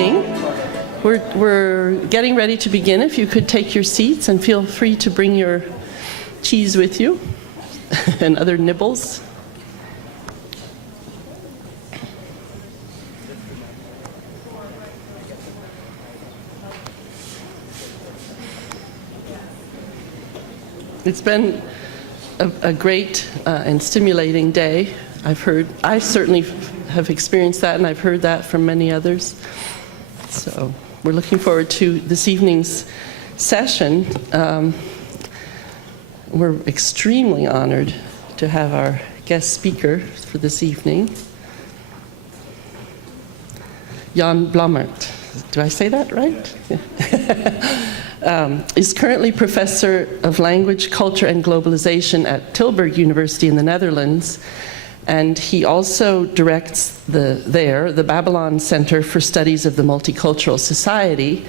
evening. We're getting ready to begin. If you could take your seats and feel free to bring your cheese with you and other nibbles. It's been a great and stimulating day. I certainly have experienced that, and I've heard that from many others. So we're looking forward to this evening's session. We're extremely honored to have our guest speaker for this evening, Jan Blommaert. Do I say that right? Is currently Professor of Language, Culture and Globalization at Tilburg University in the Netherlands, and he also directs the Babylon Center for Studies of the Multicultural Society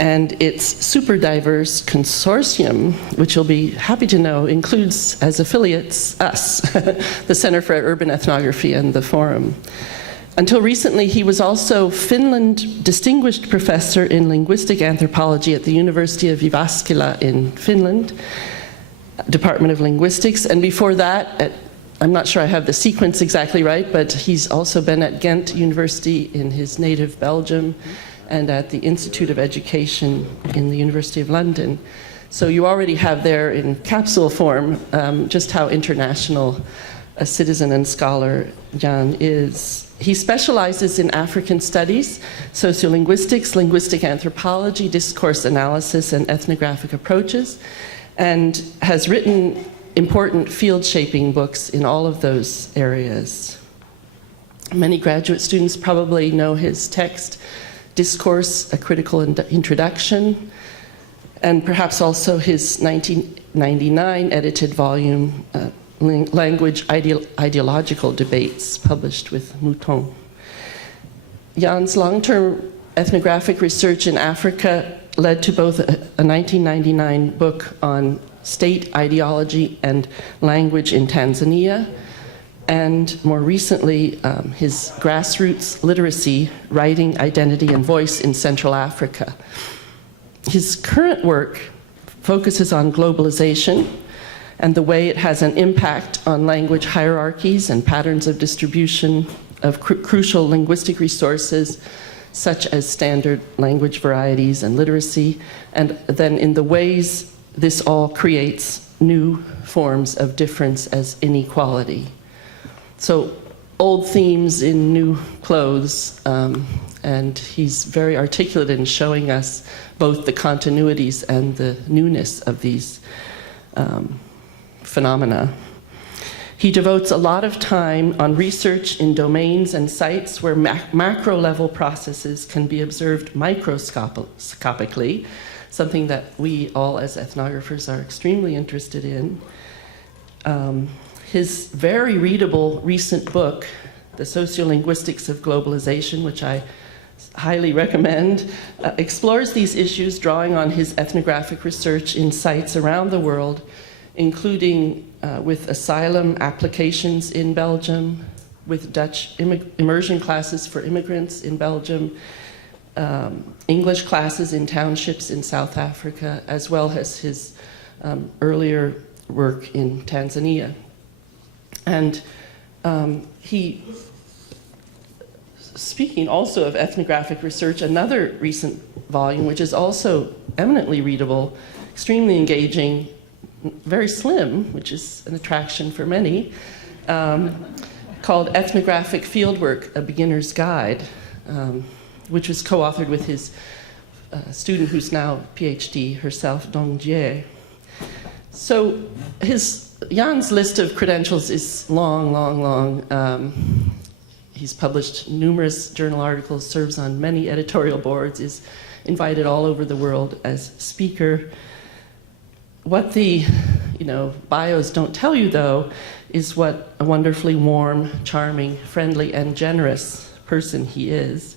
and its super diverse consortium, which you'll be happy to know includes as affiliates us, the Center for Urban Ethnography and the Forum. Until recently, he was also Finland Distinguished Professor in Linguistic Anthropology at the University of Jyväskylä in Finland, Department of Linguistics, and before that, I'm not sure I have the sequence exactly right, but he's also been at Ghent University in his native Belgium and at the Institute of Education in the University of London. So you already have there in capsule form just how international a citizen and scholar Jan is. He specializes in African studies, sociolinguistics, linguistic anthropology, discourse analysis, and ethnographic approaches, and has written important field-shaping books in all of those areas. Many graduate students probably know his text, Discourse, A Critical Introduction, and perhaps also his 1999 edited volume, Language Ideological Debates, published with Mouton. Jan's long-term ethnographic research in Africa led to both a 1999 book on state ideology and language in Tanzania, and more recently, his grassroots literacy, writing, identity, and voice in Central Africa. His current work focuses on globalization and the way it has an impact on language hierarchies and patterns of distribution of crucial linguistic resources, such as standard language varieties and literacy, and then in the ways this all creates new forms of difference as inequality. So old themes in new clothes, and he's very articulate in showing us both the continuities and the newness of these phenomena. He devotes a lot of time on research in domains and sites where macro-level processes can be observed microscopically, something that we all as ethnographers are extremely interested in. His very readable recent book, The Sociolinguistics of Globalization, which I highly recommend, explores these issues, drawing on his ethnographic research in sites around the world, including with asylum applications in Belgium, with Dutch immersion classes for immigrants in Belgium, English classes in townships in South Africa, as well as his earlier work in Tanzania. And he, speaking also of ethnographic research, another recent volume, which is also eminently readable, extremely engaging, very slim, which is an attraction for many, called Ethnographic Fieldwork, A Beginner's Guide, which was co-authored with his student who's now PhD herself, Dong Jie. So Jan's list of credentials is long, long, long. He's published numerous journal articles, serves on many editorial boards, is invited all over the world as speaker. What the bios don't tell you, though, is what a wonderfully warm, charming, friendly, and generous person he is.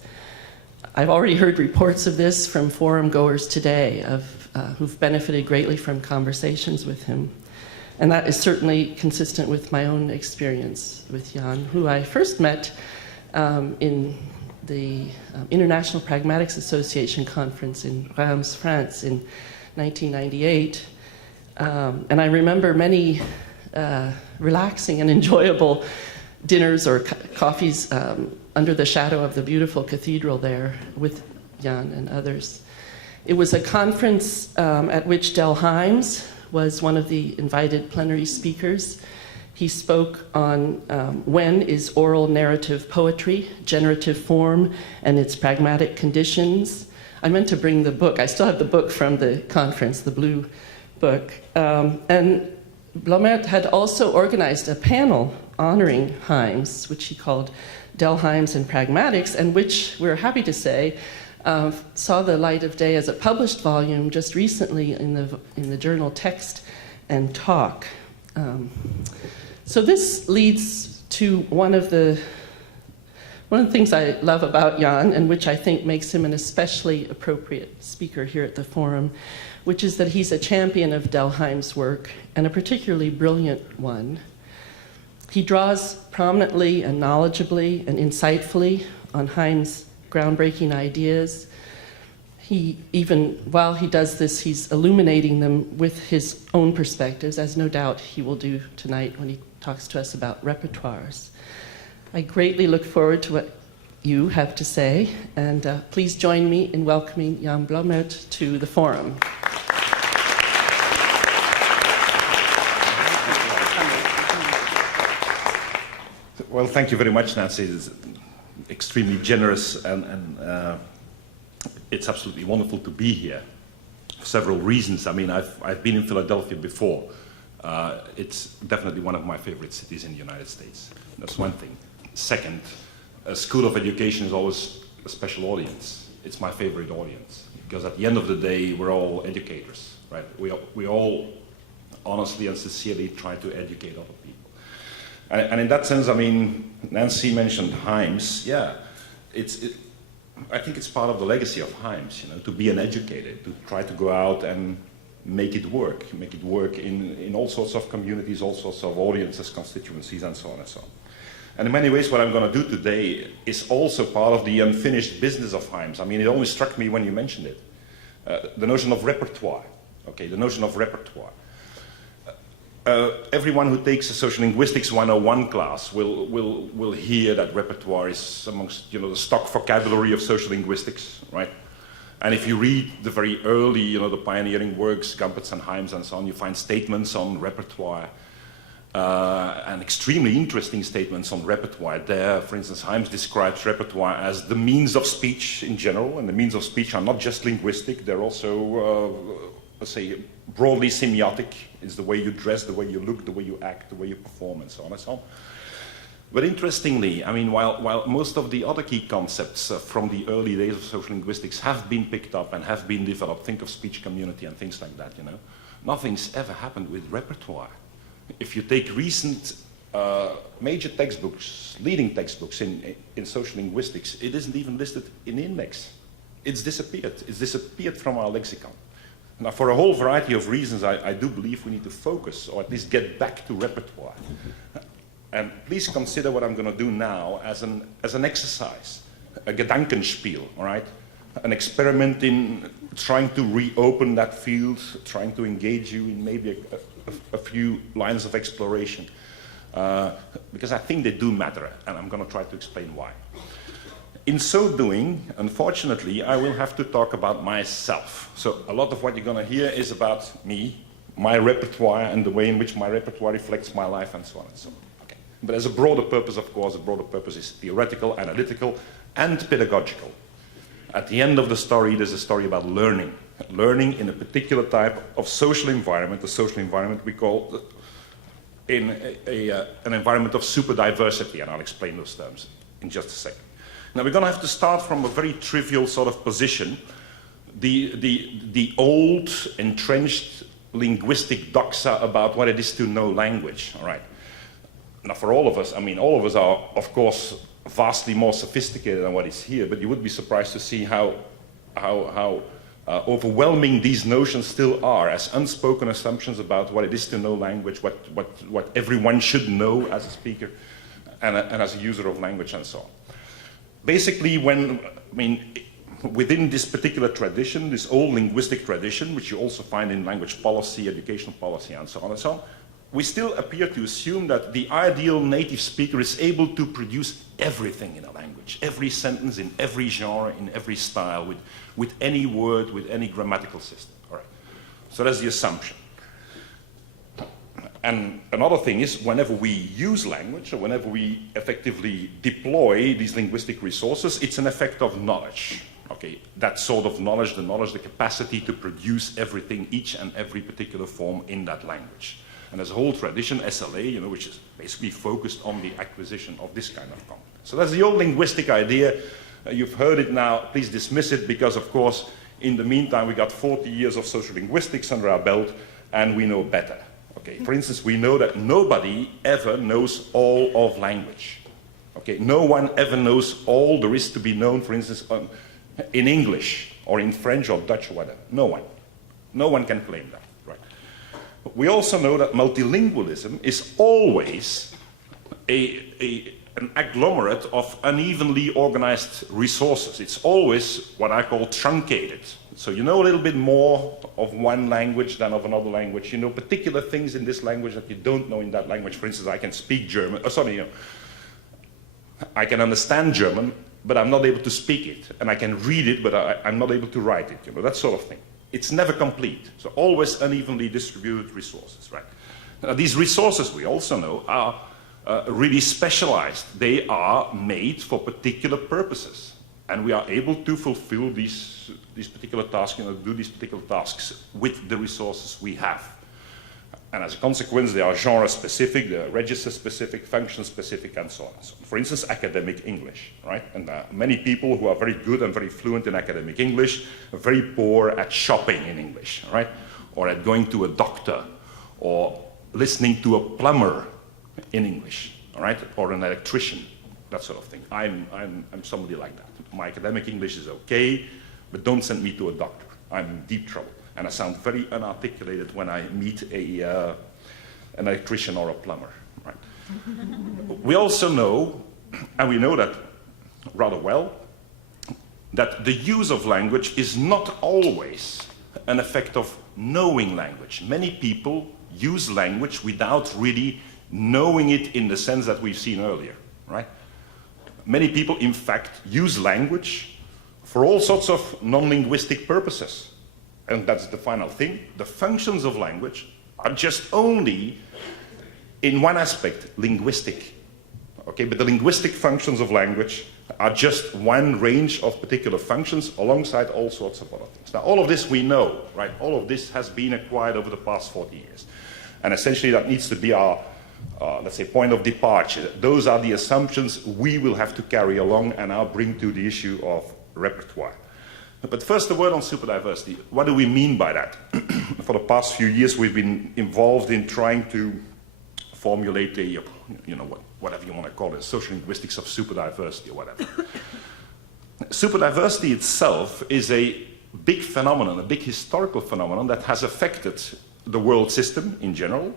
I've already heard reports of this from forum goers today who've benefited greatly from conversations with him. And that is certainly consistent with my own experience with Jan, who I first met in the International Pragmatics Association conference in Reims, France in 1998. And I remember many relaxing and enjoyable dinners or coffees under the shadow of the beautiful cathedral there with Jan and others. It was a conference at which Del Hymes was one of the invited plenary speakers. He spoke on when is oral narrative poetry, generative form, and its pragmatic conditions. I meant to bring the book. I still have the book from the conference, the blue book. And Blommaert had also organized a panel honoring Hymes, which he called Del Hymes and Pragmatics, and which, we're happy to say, saw the light of day as a published volume just recently in the journal Text and Talk. So this leads to one of the things I love about Jan, and which I think makes him an especially appropriate speaker here at the forum, which is that he's a champion of Del Hymes' work, and a particularly brilliant one. He draws prominently and knowledgeably and insightfully on Hymes' groundbreaking ideas. While he does this, he's illuminating them with his own perspectives, as no doubt he will do tonight when he talks to us about repertoires. I greatly look forward to what you have to say, and please join me in welcoming Jan Blommaert to the forum. Well, thank you very much, Nancy. It's extremely generous, and it's absolutely wonderful to be here for several reasons. I mean, I've been in Philadelphia before. It's definitely one of my favorite cities in the United States. That's one thing. Second, a school of education is always a special audience. It's my favorite audience, because at the end of the day, we're all educators, right? We all honestly and sincerely try to educate other people. And in that sense, I mean, Nancy mentioned Hymes. Yeah, I think it's part of the legacy of Hymes, to be an educator, to try to go out and make it work in all sorts of communities, all sorts of audiences, constituencies, and so on and so on. And in many ways, what I'm going to do today is also part of the unfinished business of Hymes. I mean, it only struck me when you mentioned it. The notion of repertoire, okay, the notion of repertoire. Everyone who takes a social linguistics 101 class will hear that repertoire is amongst the stock vocabulary of social linguistics, right? And if you read the very early, the pioneering works, Gumpertz and Hymes and so on, you find statements on repertoire, and extremely interesting statements on repertoire. There, for instance, Hymes describes repertoire as the means of speech in general, and the means of speech are not just linguistic; they're also, let's say, broadly semiotic. It's the way you dress, the way you look, the way you act, the way you perform, and so on and so on. But interestingly, I mean, while most of the other key concepts from the early days of social linguistics have been picked up and have been developed, think of speech community and things like that, nothing's ever happened with repertoire. If you take recent major textbooks, leading textbooks in social linguistics, it isn't even listed in index. It's disappeared. It's disappeared from our lexicon. Now, for a whole variety of reasons, I do believe we need to focus, or at least get back to repertoire. And please consider what I'm going to do now as an exercise, a Gedankenspiel, all right? An experiment in trying to reopen that field, trying to engage you in maybe a few lines of exploration, because I think they do matter, and I'm going to try to explain why. In so doing, unfortunately, I will have to talk about myself. So a lot of what you're going to hear is about me, my repertoire, and the way in which my repertoire reflects my life, and so on and so on. Okay. But there's a broader purpose, of course. The broader purpose is theoretical, analytical, and pedagogical. At the end of the story, there's a story about learning. Learning in a particular type of social environment, the social environment we call an environment of super diversity, and I'll explain those terms in just a second. Now, we're going to have to start from a very trivial sort of position. The old, entrenched linguistic doxa about what it is to know language, all right? Now, for all of us, I mean, all of us are, of course, vastly more sophisticated than what is here, but you would be surprised to see how overwhelming these notions still are as unspoken assumptions about what it is to know language, what everyone should know as a speaker and as a user of language and so on. basically within this particular tradition, this old linguistic tradition, which you also find in language policy, educational policy, and so on and so on, we still appear to assume that the ideal native speaker is able to produce everything in a language, every sentence in every genre, in every style, with any word, with any grammatical system. All right. So that's the assumption. And another thing is, whenever we use language, or whenever we effectively deploy these linguistic resources, it's an effect of knowledge. Okay, that sort of knowledge, the capacity to produce everything, each and every particular form in that language. And there's a whole tradition, SLA, which is basically focused on the acquisition of this kind of content. So that's the old linguistic idea. You've heard it now. Please dismiss it, because, of course, in the meantime, we got 40 years of social linguistics under our belt, and we know better. Okay, for instance, we know that nobody ever knows all of language. Okay, no one ever knows all there is to be known, for instance, in English or in French or Dutch or whatever. No one. No one can claim that. Right. We also know that multilingualism is always an agglomerate of unevenly organized resources. It's always what I call truncated. So you know a little bit more of one language than of another language. You know particular things in this language that you don't know in that language. For instance, I can speak German. I can understand German, but I'm not able to speak it. And I can read it, but I'm not able to write it. That sort of thing. It's never complete. So always unevenly distributed resources, right? Now, these resources, we also know, are really specialized. They are made for particular purposes. And we are able to fulfill these particular tasks, do these particular tasks with the resources we have. And as a consequence, they are genre-specific, they are register-specific, function-specific, and so on and so on. For instance, academic English, right? And many people who are very good and very fluent in academic English are very poor at shopping in English, right? Or at going to a doctor, or listening to a plumber in English, all right? Or an electrician, that sort of thing. I'm somebody like that. My academic English is okay, but don't send me to a doctor. I'm in deep trouble. And I sound very unarticulated when I meet an electrician or a plumber. Right? We also know, and we know that rather well, that the use of language is not always an effect of knowing language. Many people use language without really knowing it in the sense that we've seen earlier. Right? Many people, in fact, use language for all sorts of non-linguistic purposes. And that's the final thing. The functions of language are just only, in one aspect, linguistic. Okay, but the linguistic functions of language are just one range of particular functions alongside all sorts of other things. Now, all of this we know, right? All of this has been acquired over the past 40 years. And essentially that needs to be our, let's say, point of departure. Those are the assumptions we will have to carry along and now bring to the issue of repertoire. But first, a word on superdiversity. What do we mean by that? For the past few years, we've been involved in trying to formulate a, whatever you want to call it, social linguistics of superdiversity or whatever. Superdiversity itself is a big phenomenon, a big historical phenomenon that has affected the world system in general,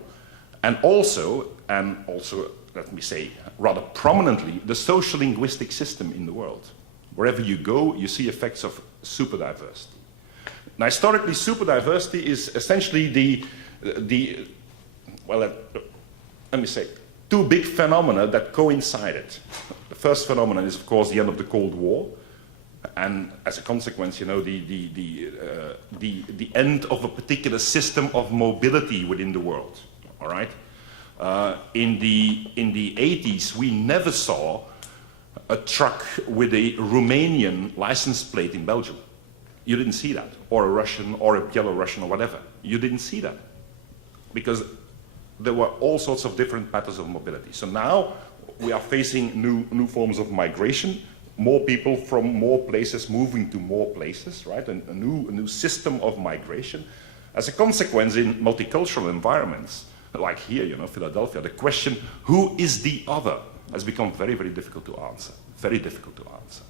and also, let me say, rather prominently, the social linguistic system in the world. Wherever you go, you see effects of superdiversity. Now, historically, superdiversity is essentially let me say, two big phenomena that coincided. The first phenomenon is, of course, the end of the Cold War, and as a consequence, the end of a particular system of mobility within the world. All right. In the 80s, we never saw a truck with a Romanian license plate in Belgium. You didn't see that. Or a Russian, or a Belarusian, or whatever. You didn't see that. Because there were all sorts of different patterns of mobility. So now we are facing new forms of migration, more people from more places moving to more places, right? A new system of migration. As a consequence, in multicultural environments, like here, Philadelphia, the question, who is the other, has become very, very difficult to answer. Very difficult to answer.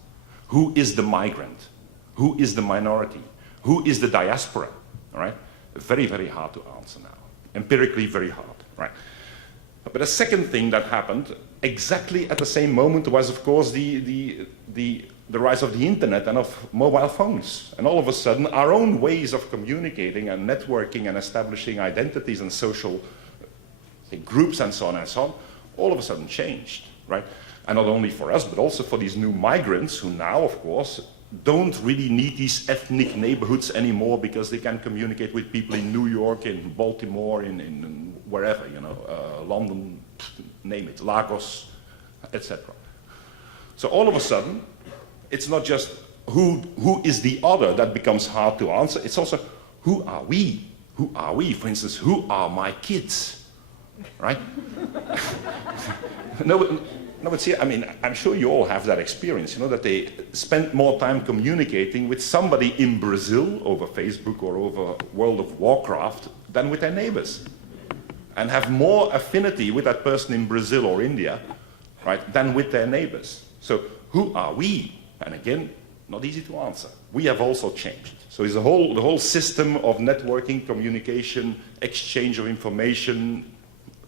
Who is the migrant? Who is the minority? Who is the diaspora? All right? Very, very hard to answer now. Empirically, very hard. Right? But a second thing that happened, exactly at the same moment was, of course, the rise of the internet and of mobile phones. And all of a sudden, our own ways of communicating and networking and establishing identities and social groups and so on, all of a sudden changed, right? And not only for us, but also for these new migrants who now, of course, don't really need these ethnic neighborhoods anymore because they can communicate with people in New York, in Baltimore, in wherever, you know, London, name it, Lagos, etc. So all of a sudden, it's not just who is the other that becomes hard to answer, it's also who are we? Who are we? For instance, who are my kids? Right? No, but see, I mean, I'm sure you all have that experience, you know, that they spend more time communicating with somebody in Brazil over Facebook or over World of Warcraft than with their neighbors. And have more affinity with that person in Brazil or India, right, than with their neighbors. So who are we? And again, not easy to answer. We have also changed. So it's the whole system of networking, communication, exchange of information,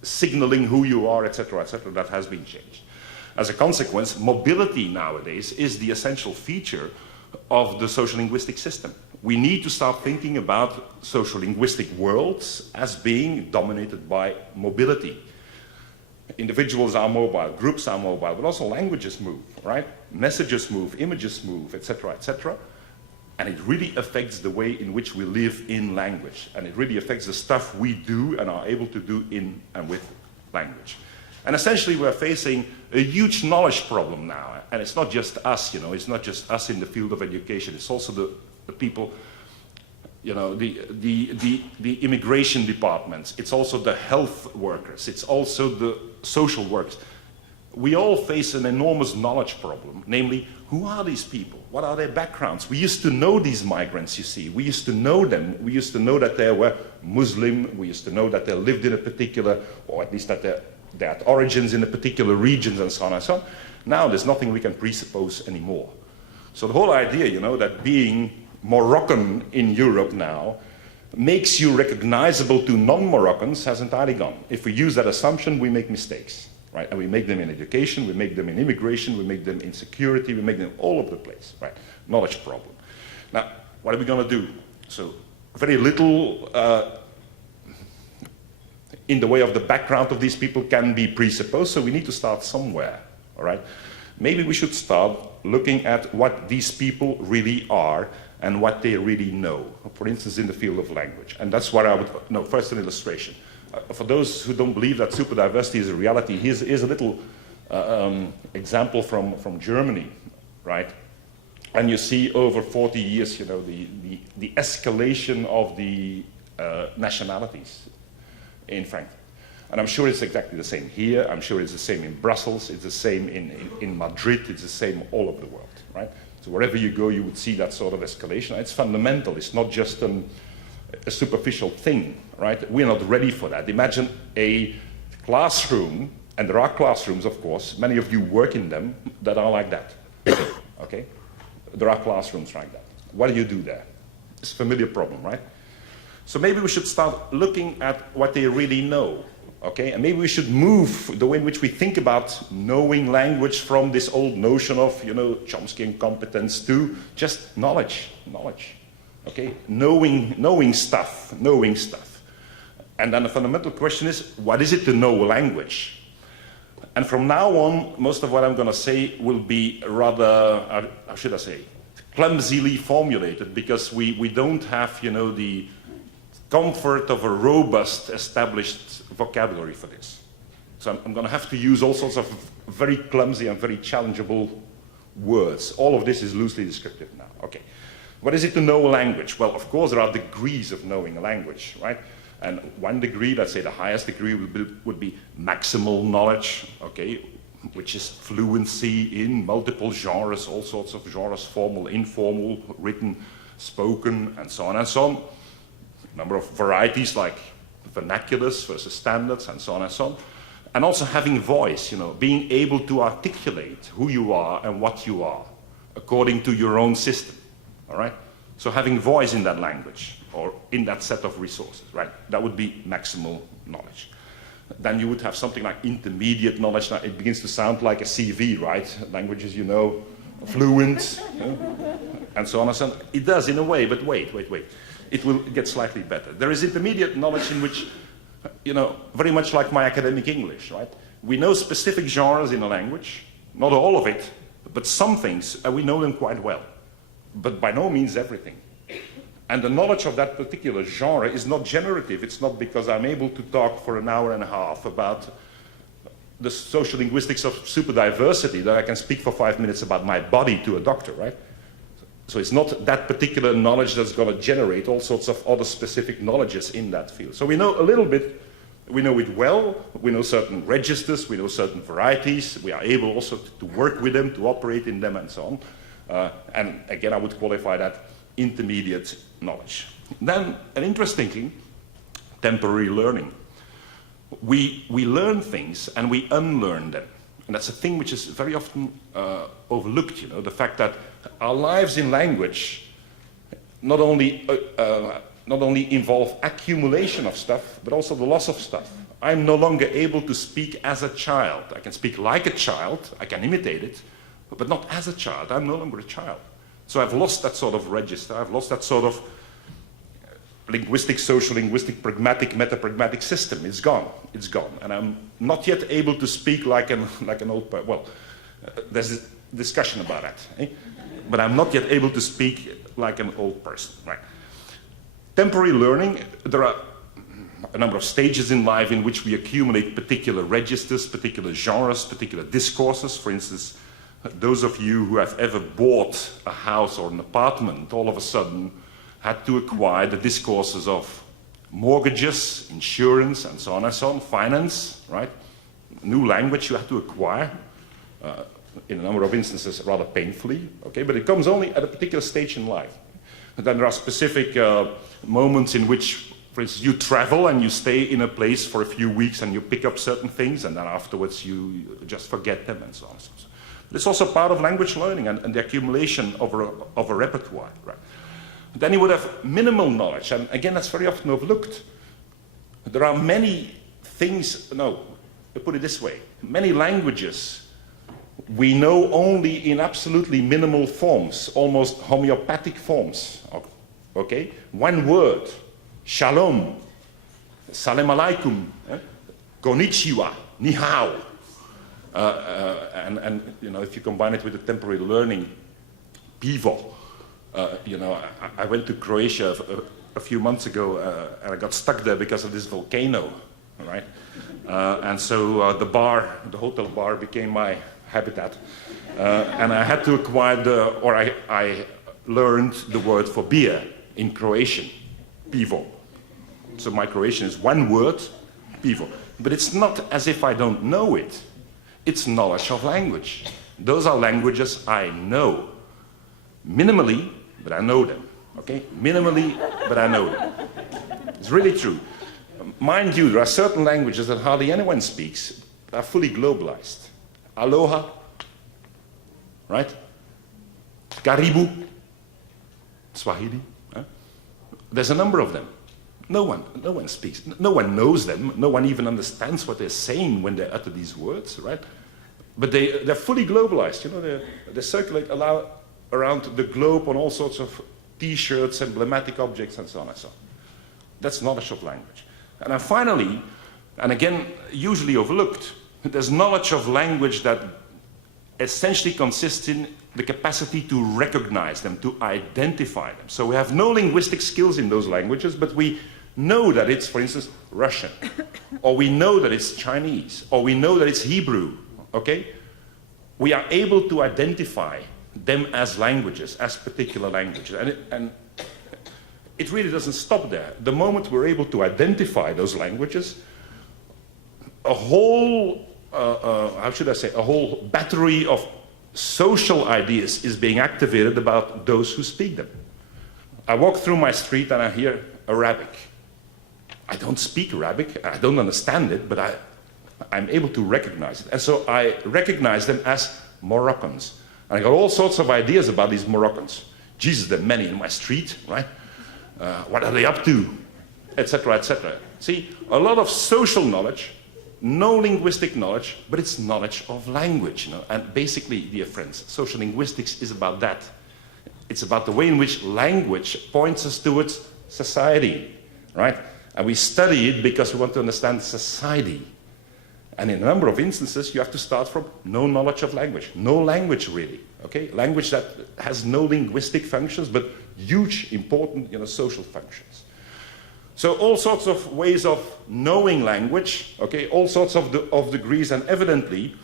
signaling who you are, etc., that has been changed. As a consequence, mobility nowadays is the essential feature of the social linguistic system. We need to start thinking about social linguistic worlds as being dominated by mobility. Individuals are mobile, groups are mobile, but also languages move, right? Messages move, images move, etc., etc. And it really affects the way in which we live in language. And it really affects the stuff we do and are able to do in and with language. And essentially we're facing a huge knowledge problem now. And it's not just us, you know, it's not just us in the field of education, it's also the people, you know, the immigration departments, it's also the health workers, it's also the social workers. We all face an enormous knowledge problem, namely, who are these people? What are their backgrounds? We used to know these migrants, you see. We used to know them. We used to know that they were Muslim. We used to know that they lived in a particular, or at least that they had origins in a particular regions and so on and so on. Now there's nothing we can presuppose anymore. So the whole idea, you know, that being Moroccan in Europe now makes you recognizable to non-Moroccans has entirely gone. If we use that assumption, we make mistakes. Right? And we make them in education, we make them in immigration, we make them in security, we make them all over the place. Right? Knowledge problem. Now, what are we going to do? So, very little in the way of the background of these people can be presupposed, so we need to start somewhere. All right? Maybe we should start looking at what these people really are and what they really know. For instance, in the field of language. And that's what I would, no, first an illustration. For those who don't believe that super diversity is a reality, here's a little example from Germany, right? And you see over 40 years, you know, the escalation of the nationalities in Frankfurt. And I'm sure it's exactly the same here. I'm sure it's the same in Brussels. It's the same in Madrid. It's the same all over the world, right? So wherever you go, you would see that sort of escalation. It's fundamental. It's not just a superficial thing, right? We're not ready for that. Imagine a classroom, and there are classrooms, of course, many of you work in them, that are like that, okay? There are classrooms like that. What do you do there? It's a familiar problem, right? So maybe we should start looking at what they really know, okay? And maybe we should move the way in which we think about knowing language from this old notion of, you know, Chomsky competence to just knowledge. Okay, knowing stuff. And then the fundamental question is, what is it to know a language? And from now on, most of what I'm going to say will be rather, how should I say, clumsily formulated, because we don't have, you know, the comfort of a robust, established vocabulary for this. So I'm going to have to use all sorts of very clumsy and very challengeable words. All of this is loosely descriptive now. Okay. What is it to know a language? Well, of course, there are degrees of knowing a language, right? And one degree, let's say the highest degree, would be maximal knowledge, okay, which is fluency in multiple genres, all sorts of genres, formal, informal, written, spoken, and so on and so on. A number of varieties like vernaculars versus standards, and so on and so on. And also having voice, you know, being able to articulate who you are and what you are according to your own system. All right? So having voice in that language or in that set of resources, right? That would be maximal knowledge. then you would have something like intermediate knowledge. Now, it begins to sound like a CV, right? Languages you know, fluent, and so on and so on. It does in a way, but wait. It will get slightly better. There is intermediate knowledge in which, very much like my academic English, right? We know specific genres in a language, not all of it, but some things, we know them quite well, but by no means everything. And the knowledge of that particular genre is not generative. It's not because I'm able to talk for an hour and a half about the social linguistics of superdiversity that I can speak for 5 minutes about my body to a doctor, right? So it's not that particular knowledge that's going to generate all sorts of other specific knowledges in that field. So we know a little bit, we know it well, we know certain registers, we know certain varieties, we are able also to work with them, to operate in them and so on. And again, I would qualify that intermediate knowledge. Then, an interesting thing, temporary learning. We learn things and we unlearn them. And that's a thing which is very often overlooked, the fact that our lives in language not only involve accumulation of stuff, but also the loss of stuff. I'm no longer able to speak as a child. I can speak like a child, I can imitate it, but not as a child. I'm no longer a child. So I've lost that sort of register, I've lost that sort of linguistic, social linguistic, pragmatic, meta-pragmatic system. It's gone. And I'm not yet able to speak like an old person. Well, there's a discussion about that. But I'm not yet able to speak like an old person. Right? Temporary learning, there are a number of stages in life in which we accumulate particular registers, particular genres, particular discourses. For instance, those of you who have ever bought a house or an apartment all of a sudden had to acquire the discourses of mortgages, insurance, and so on, finance, right? New language you have to acquire, in a number of instances rather painfully, okay? But it comes only at a particular stage in life. And then there are specific moments in which, for instance, you travel and you stay in a place for a few weeks and you pick up certain things and then afterwards you just forget them and so on and so on. It's also part of language learning and the accumulation of a repertoire, right? Then you would have minimal knowledge, and again, that's very often overlooked. There are many things, put it this way, many languages we know only in absolutely minimal forms, almost homeopathic forms, okay? One word, shalom, salam alaikum, konnichiwa, ni hao. And if you combine it with the temporary learning, pivo, I went to Croatia a few months ago and I got stuck there because of this volcano, right? And so the hotel bar became my habitat. And I had to acquire I learned the word for beer in Croatian, pivo. So my Croatian is one word, pivo. But it's not as if I don't know it. It's knowledge of language. Those are languages I know. Minimally, but I know them, okay? Minimally, but I know them. It's really true. Mind you, there are certain languages that hardly anyone speaks, that are fully globalized. Aloha, right? Karibu, Swahili. Huh? There's a number of them. No one speaks, no one knows them, no one even understands what they're saying when they utter these words, right? But they're fully globalized, they circulate around the globe on all sorts of T-shirts, emblematic objects, and so on and so on. That's knowledge of language. And then finally, and again, usually overlooked, there's knowledge of language that essentially consists in the capacity to recognize them, to identify them. So we have no linguistic skills in those languages, but we know that it's, for instance, Russian, or we know that it's Chinese, or we know that it's Hebrew, okay? We are able to identify them as languages, as particular languages. And it really doesn't stop there. The moment we're able to identify those languages, a whole, a whole battery of social ideas is being activated about those who speak them. I walk through my street and I hear Arabic. I don't speak Arabic, I don't understand it, but I'm able to recognize it. And so I recognize them as Moroccans. And I got all sorts of ideas about these Moroccans. Jesus, there are many in my street, right? What are they up to? Etc., etc. See, a lot of social knowledge no linguistic knowledge, but it's knowledge of language. And basically, dear friends, social linguistics is about that. It's about the way in which language points us towards society, right? And we study it because we want to understand society. And in a number of instances, you have to start from no knowledge of language. No language, really. Okay? Language that has no linguistic functions, but huge, important social functions. So all sorts of ways of knowing language, okay, all sorts of degrees, and evidently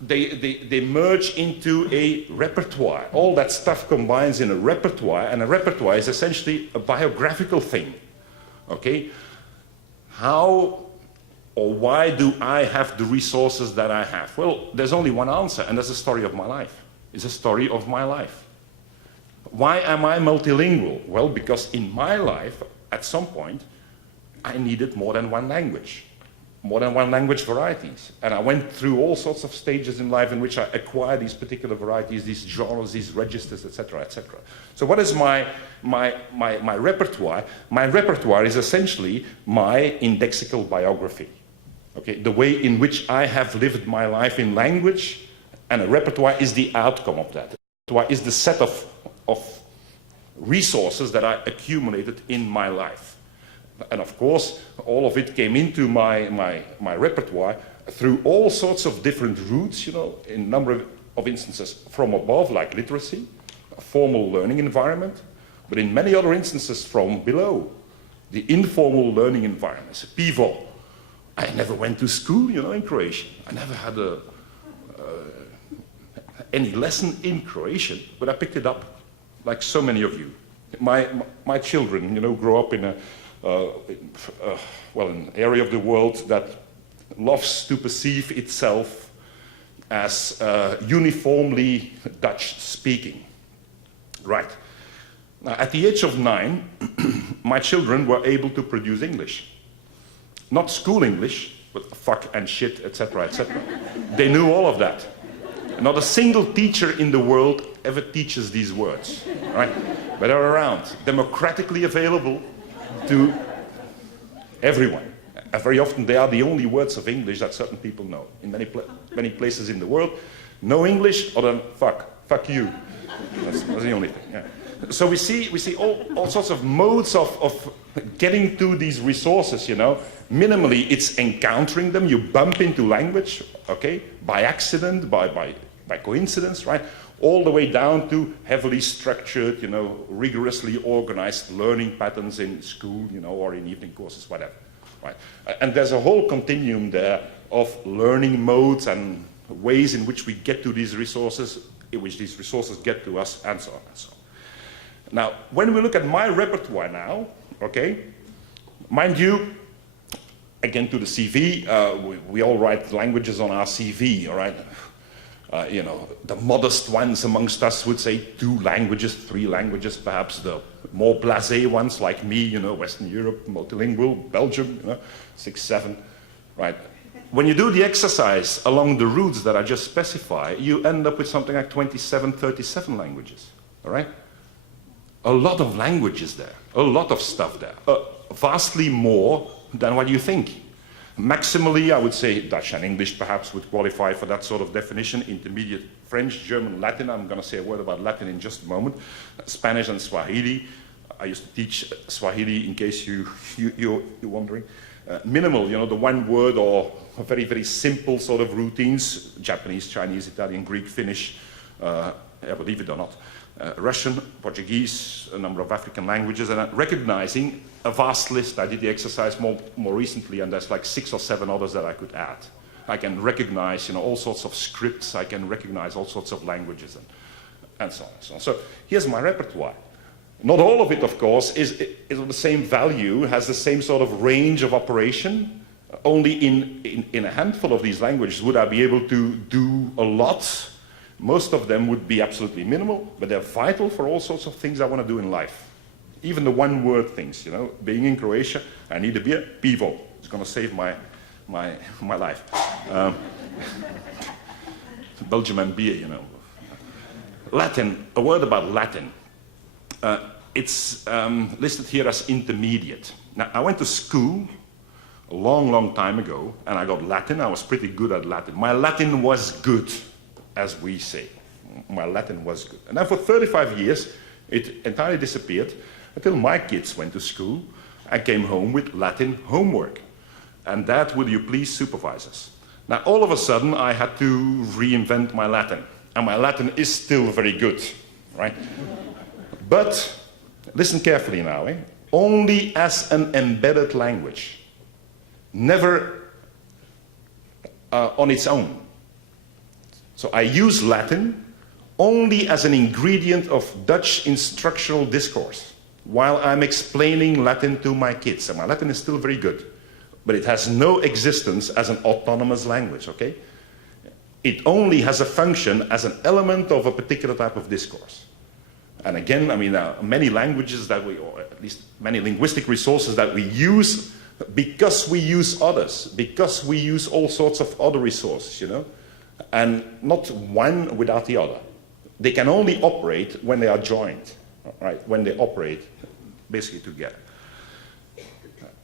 they merge into a repertoire. All that stuff combines in a repertoire, and a repertoire is essentially a biographical thing. Okay? How or why do I have the resources that I have? Well, there's only one answer, and that's the story of my life. It's a story of my life. Why am I multilingual? Well, because in my life, at some point, I needed more than one language varieties. And I went through all sorts of stages in life in which I acquired these particular varieties, these genres, these registers, etc., etc. So what is my repertoire? My repertoire is essentially my indexical biography. Okay, the way in which I have lived my life in language, and a repertoire is the outcome of that. A repertoire is the set of resources that I accumulated in my life. And of course, all of it came into my repertoire through all sorts of different routes, in a number of instances from above, like literacy, a formal learning environment, but in many other instances from below, the informal learning environments, PIVO. I never went to school, in Croatian. I never had any lesson in Croatian, but I picked it up, like so many of you. My children, grow up in an area of the world that loves to perceive itself as uniformly Dutch-speaking. Right. Now, at the age of 9, my children were able to produce English. Not school English, but fuck and shit, etc., etc. They knew all of that. Not a single teacher in the world ever teaches these words, right? But they're around, democratically available to everyone. And very often they are the only words of English that certain people know. In many places in the world, no English other than fuck you. That's the only thing. Yeah. So we see all sorts of modes of getting to these resources, Minimally, it's encountering them. You bump into language, okay, by accident, by coincidence, right? All the way down to heavily structured, rigorously organized learning patterns in school, or in evening courses, whatever, right? And there's a whole continuum there of learning modes and ways in which we get to these resources, in which these resources get to us, and so on and so on. Now, when we look at my repertoire now, okay, mind you, again to the CV, we all write languages on our CV, all right? The modest ones amongst us would say 2 languages, 3 languages, perhaps the more blasé ones like me, Western Europe, multilingual, Belgium, 6, 7, right? When you do the exercise along the routes that I just specify, you end up with something like 27, 37 languages, all right? A lot of languages there, a lot of stuff there, vastly more than what you think. Maximally, I would say Dutch and English perhaps would qualify for that sort of definition. Intermediate French, German, Latin. I'm going to say a word about Latin in just a moment. Spanish and Swahili. I used to teach Swahili in case you're wondering. Minimal, the one word or very, very simple sort of routines. Japanese, Chinese, Italian, Greek, Finnish, believe it or not. Russian, Portuguese, a number of African languages, and recognizing a vast list. I did the exercise more recently, and there's like 6 or 7 others that I could add. I can recognize, all sorts of scripts. I can recognize all sorts of languages, and so on and so on. So here's my repertoire. Not all of it, of course, is of the same value, has the same sort of range of operation. Only in a handful of these languages would I be able to do a lot. Most of them would be absolutely minimal, but they're vital for all sorts of things I want to do in life. Even the one-word things, Being in Croatia, I need a beer, pivo. It's going to save my life. Belgium and beer, Latin, a word about Latin. It's listed here as intermediate. Now, I went to school a long, long time ago, and I got Latin. I was pretty good at Latin. My Latin was good, as we say. My Latin was good. And then for 35 years, it entirely disappeared until my kids went to school and came home with Latin homework. And that, will you please supervise us? Now, all of a sudden, I had to reinvent my Latin. And my Latin is still very good, right? But, listen carefully now, only as an embedded language. Never on its own. So I use Latin only as an ingredient of Dutch instructional discourse while I'm explaining Latin to my kids. And my Latin is still very good, but it has no existence as an autonomous language, okay? It only has a function as an element of a particular type of discourse. And again, I mean, many languages that we, or at least many linguistic resources that we use because we use others, because we use all sorts of other resources, you know, and not one without the other. They can only operate when they are joined, right? When they operate basically together.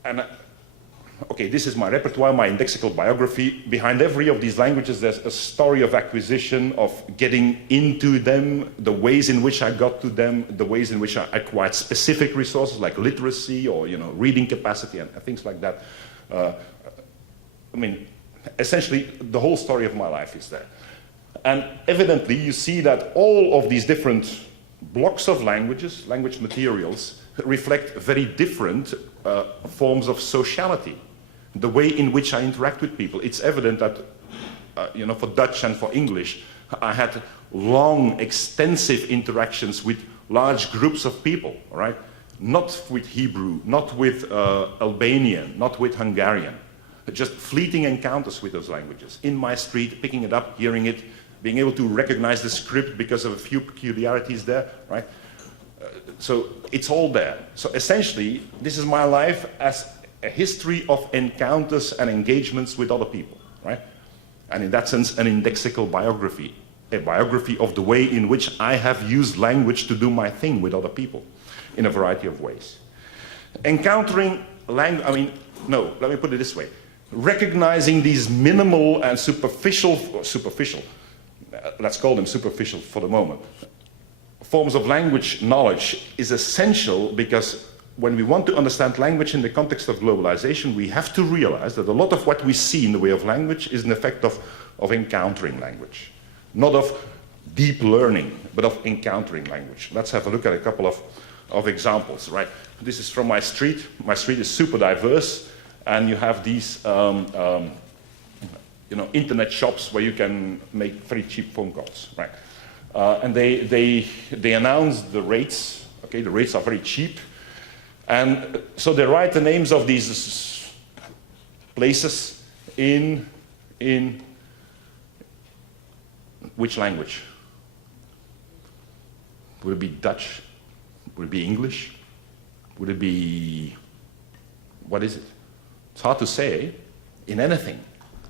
And okay, this is my repertoire, my indexical biography. Behind every of these languages, there's a story of acquisition, of getting into them, the ways in which I got to them, the ways in which I acquired specific resources like literacy or, you know, reading capacity and things like that. I mean, essentially, the whole story of my life is there. And evidently, you see that all of these different blocks of languages, language materials, reflect very different forms of sociality. The way in which I interact with people. It's evident that, you know, for Dutch and for English, I had long, extensive interactions with large groups of people, right? Not with Hebrew, not with Albanian, not with Hungarian. Just fleeting encounters with those languages. In my street, picking it up, hearing it, being able to recognize the script because of a few peculiarities there, right? So it's all there. So essentially, this is my life as a history of encounters and engagements with other people, right? And in that sense, an indexical biography, a biography of the way in which I have used language to do my thing with other people in a variety of ways. Encountering language, I mean, no, let me put it this way. Recognizing these minimal and superficial, let's call them superficial for the moment, forms of language knowledge is essential because when we want to understand language in the context of globalization, we have to realize that a lot of what we see in the way of language is an effect of encountering language. Not of deep learning, but of encountering language. Let's have a look at a couple of examples, right? This is from my street. My street is super diverse, and you have these you know, internet shops where you can make very cheap phone calls, right? And they announce the rates, okay? The rates are very cheap. And so they write the names of these places in which language? Would it be Dutch? Would it be English? Would it be, what is it? It's hard to say, in anything.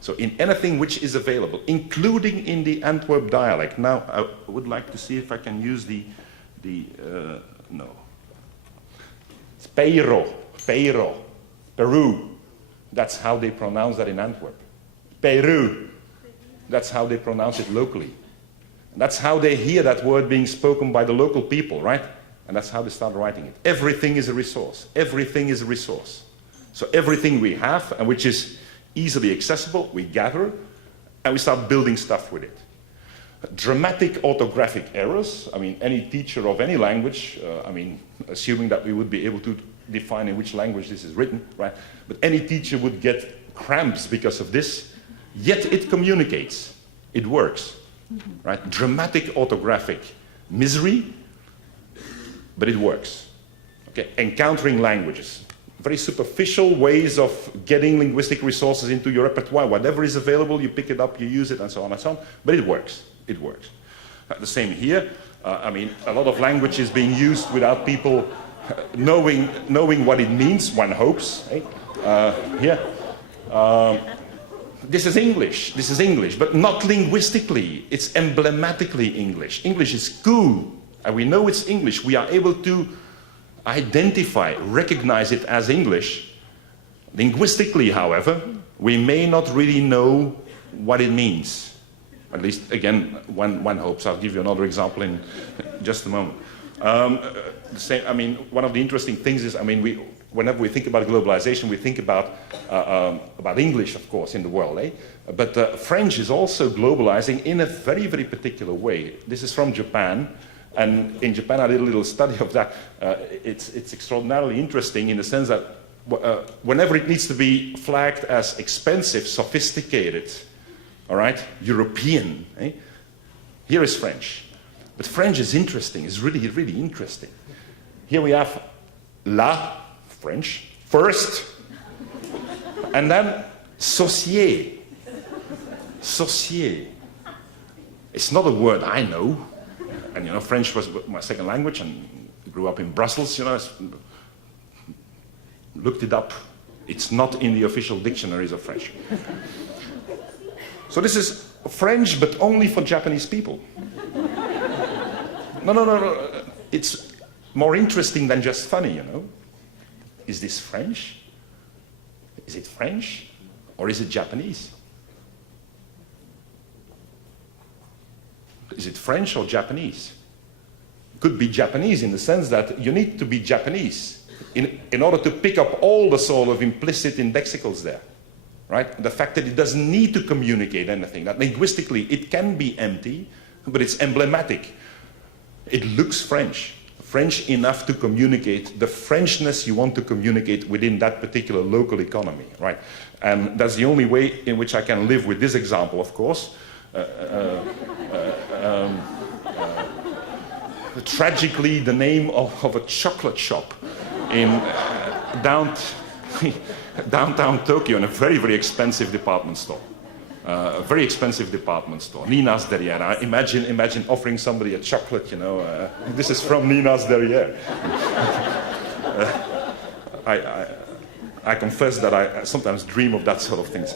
So in anything which is available, including in the Antwerp dialect. Now, I would like to see if I can use no. It's Peiro, Peru. That's how they pronounce that in Antwerp. Peru. That's how they pronounce it locally. And that's how they hear that word being spoken by the local people, right? And that's how they start writing it. Everything is a resource. Everything is a resource. So everything we have, and which is easily accessible, we gather, and we start building stuff with it. Dramatic orthographic errors, I mean, any teacher of any language, I mean, assuming that we would be able to define in which language this is written, right? But any teacher would get cramps because of this, yet it communicates. It works, right? Dramatic orthographic misery, but it works. Okay, encountering languages. Very superficial ways of getting linguistic resources into your repertoire. Whatever is available, you pick it up, you use it, and so on and so on. But it works. It works. The same here. I mean, a lot of language is being used without people knowing what it means, one hopes. Eh? Here. This is English, but not linguistically. It's emblematically English. English is cool, and we know it's English. We are able to identify, recognize it as English Linguistically, however, we may not really know what it means. At least, again, one hopes. I'll give you another example in just a moment. One of the interesting things is, whenever we think about globalization, we think about English, of course, in the world, eh? But French is also globalizing in a very, very particular way. This is from Japan, and in Japan I did a little study of that. It's extraordinarily interesting in the sense that whenever it needs to be flagged as expensive, sophisticated, all right, European, eh? Here is French. But French is interesting, it's really, really interesting. Here we have la, French, first, and then saucier. Saucier. It's not a word I know. And you know, French was my second language and grew up in Brussels, you know, looked it up. It's not in the official dictionaries of French. So this is French, but only for Japanese people. No. It's more interesting than just funny, you know. Is this French? Is it French? Or is it Japanese? Is it French or Japanese? It could be Japanese in the sense that you need to be Japanese in order to pick up all the sort of implicit indexicals there. Right? The fact that it doesn't need to communicate anything, that linguistically it can be empty, but it's emblematic. It looks French. French enough to communicate the Frenchness you want to communicate within that particular local economy, right? And that's the only way in which I can live with this example, of course. Tragically, the name of a chocolate shop in downtown Tokyo, in a very, very expensive department store. A very expensive department store, Nina's Derrière. Imagine offering somebody a chocolate, you know. This is from Nina's Derrière. I confess that I sometimes dream of that sort of things.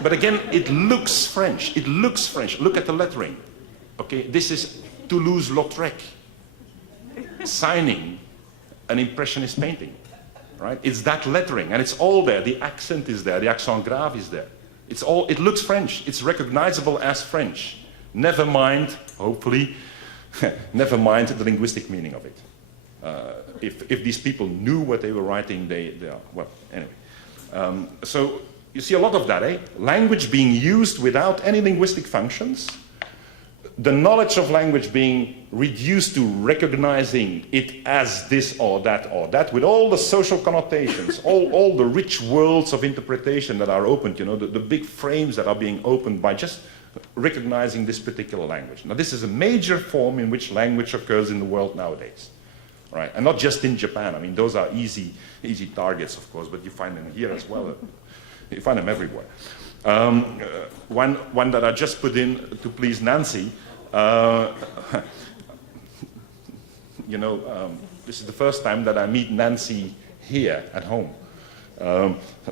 But again, it looks French. It looks French. Look at the lettering. Okay, this is Toulouse-Lautrec signing an impressionist painting. Right? It's that lettering, and it's all there. The accent is there. The accent grave is there. It looks French. It's recognizable as French. Never mind, hopefully, never mind the linguistic meaning of it. If these people knew what they were writing, they are, well, anyway. So you see a lot of that, eh? Language being used without any linguistic functions. The knowledge of language being reduced to recognizing it as this or that, with all the social connotations, all the rich worlds of interpretation that are opened, you know, the big frames that are being opened by just recognizing this particular language. Now, this is a major form in which language occurs in the world nowadays, right? And not just in Japan. I mean, those are easy targets, of course, but you find them here as well. You find them everywhere. One that I just put in to please Nancy. This is the first time that I meet Nancy here at home.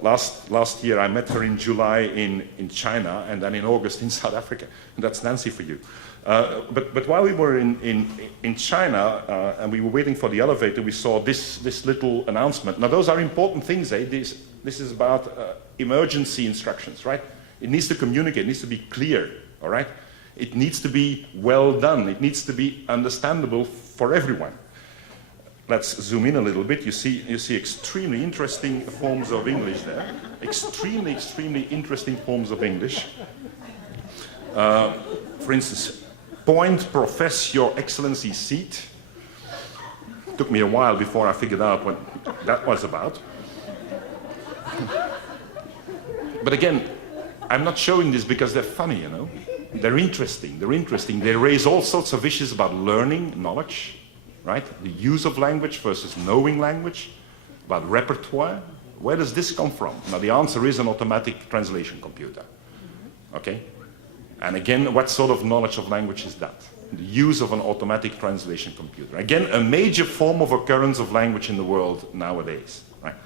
Last year I met her in July in China, and then in August in South Africa. And that's Nancy for you. But while we were in China and we were waiting for the elevator, we saw this little announcement. Now those are important things, eh? This is about emergency instructions, right? It needs to communicate, it needs to be clear, all right? It needs to be well done. It needs to be understandable for everyone. Let's zoom in a little bit. You see extremely interesting forms of English there. Extremely interesting forms of English. For instance, point, profess your excellency seat. It took me a while before I figured out what that was about. But again, I'm not showing this because they're funny, you know. They're interesting. They raise all sorts of issues about learning, knowledge, right? The use of language versus knowing language, about repertoire. Where does this come from? Now, the answer is an automatic translation computer, okay? And again, what sort of knowledge of language is that? The use of an automatic translation computer. Again, a major form of occurrence of language in the world nowadays, right?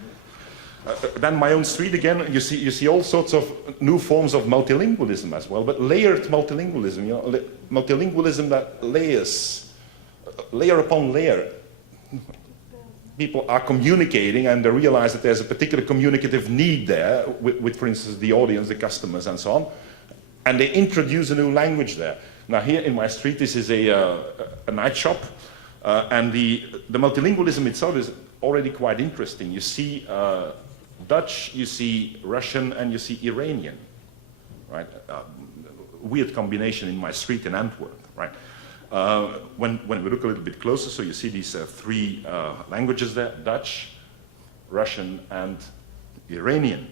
Then my own street again, you see all sorts of new forms of multilingualism as well, but layered multilingualism, you know, multilingualism that layers, layer upon layer. people are communicating and they realize that there's a particular communicative need there with, for instance, the audience, the customers, and so on, and they introduce a new language there. Now here in my street, this is a night shop, and the multilingualism itself is already quite interesting. You see Dutch, you see Russian, and you see Iranian, right? Weird combination in my street in Antwerp, right? When we look a little bit closer, so you see these three languages there: Dutch, Russian, and Iranian.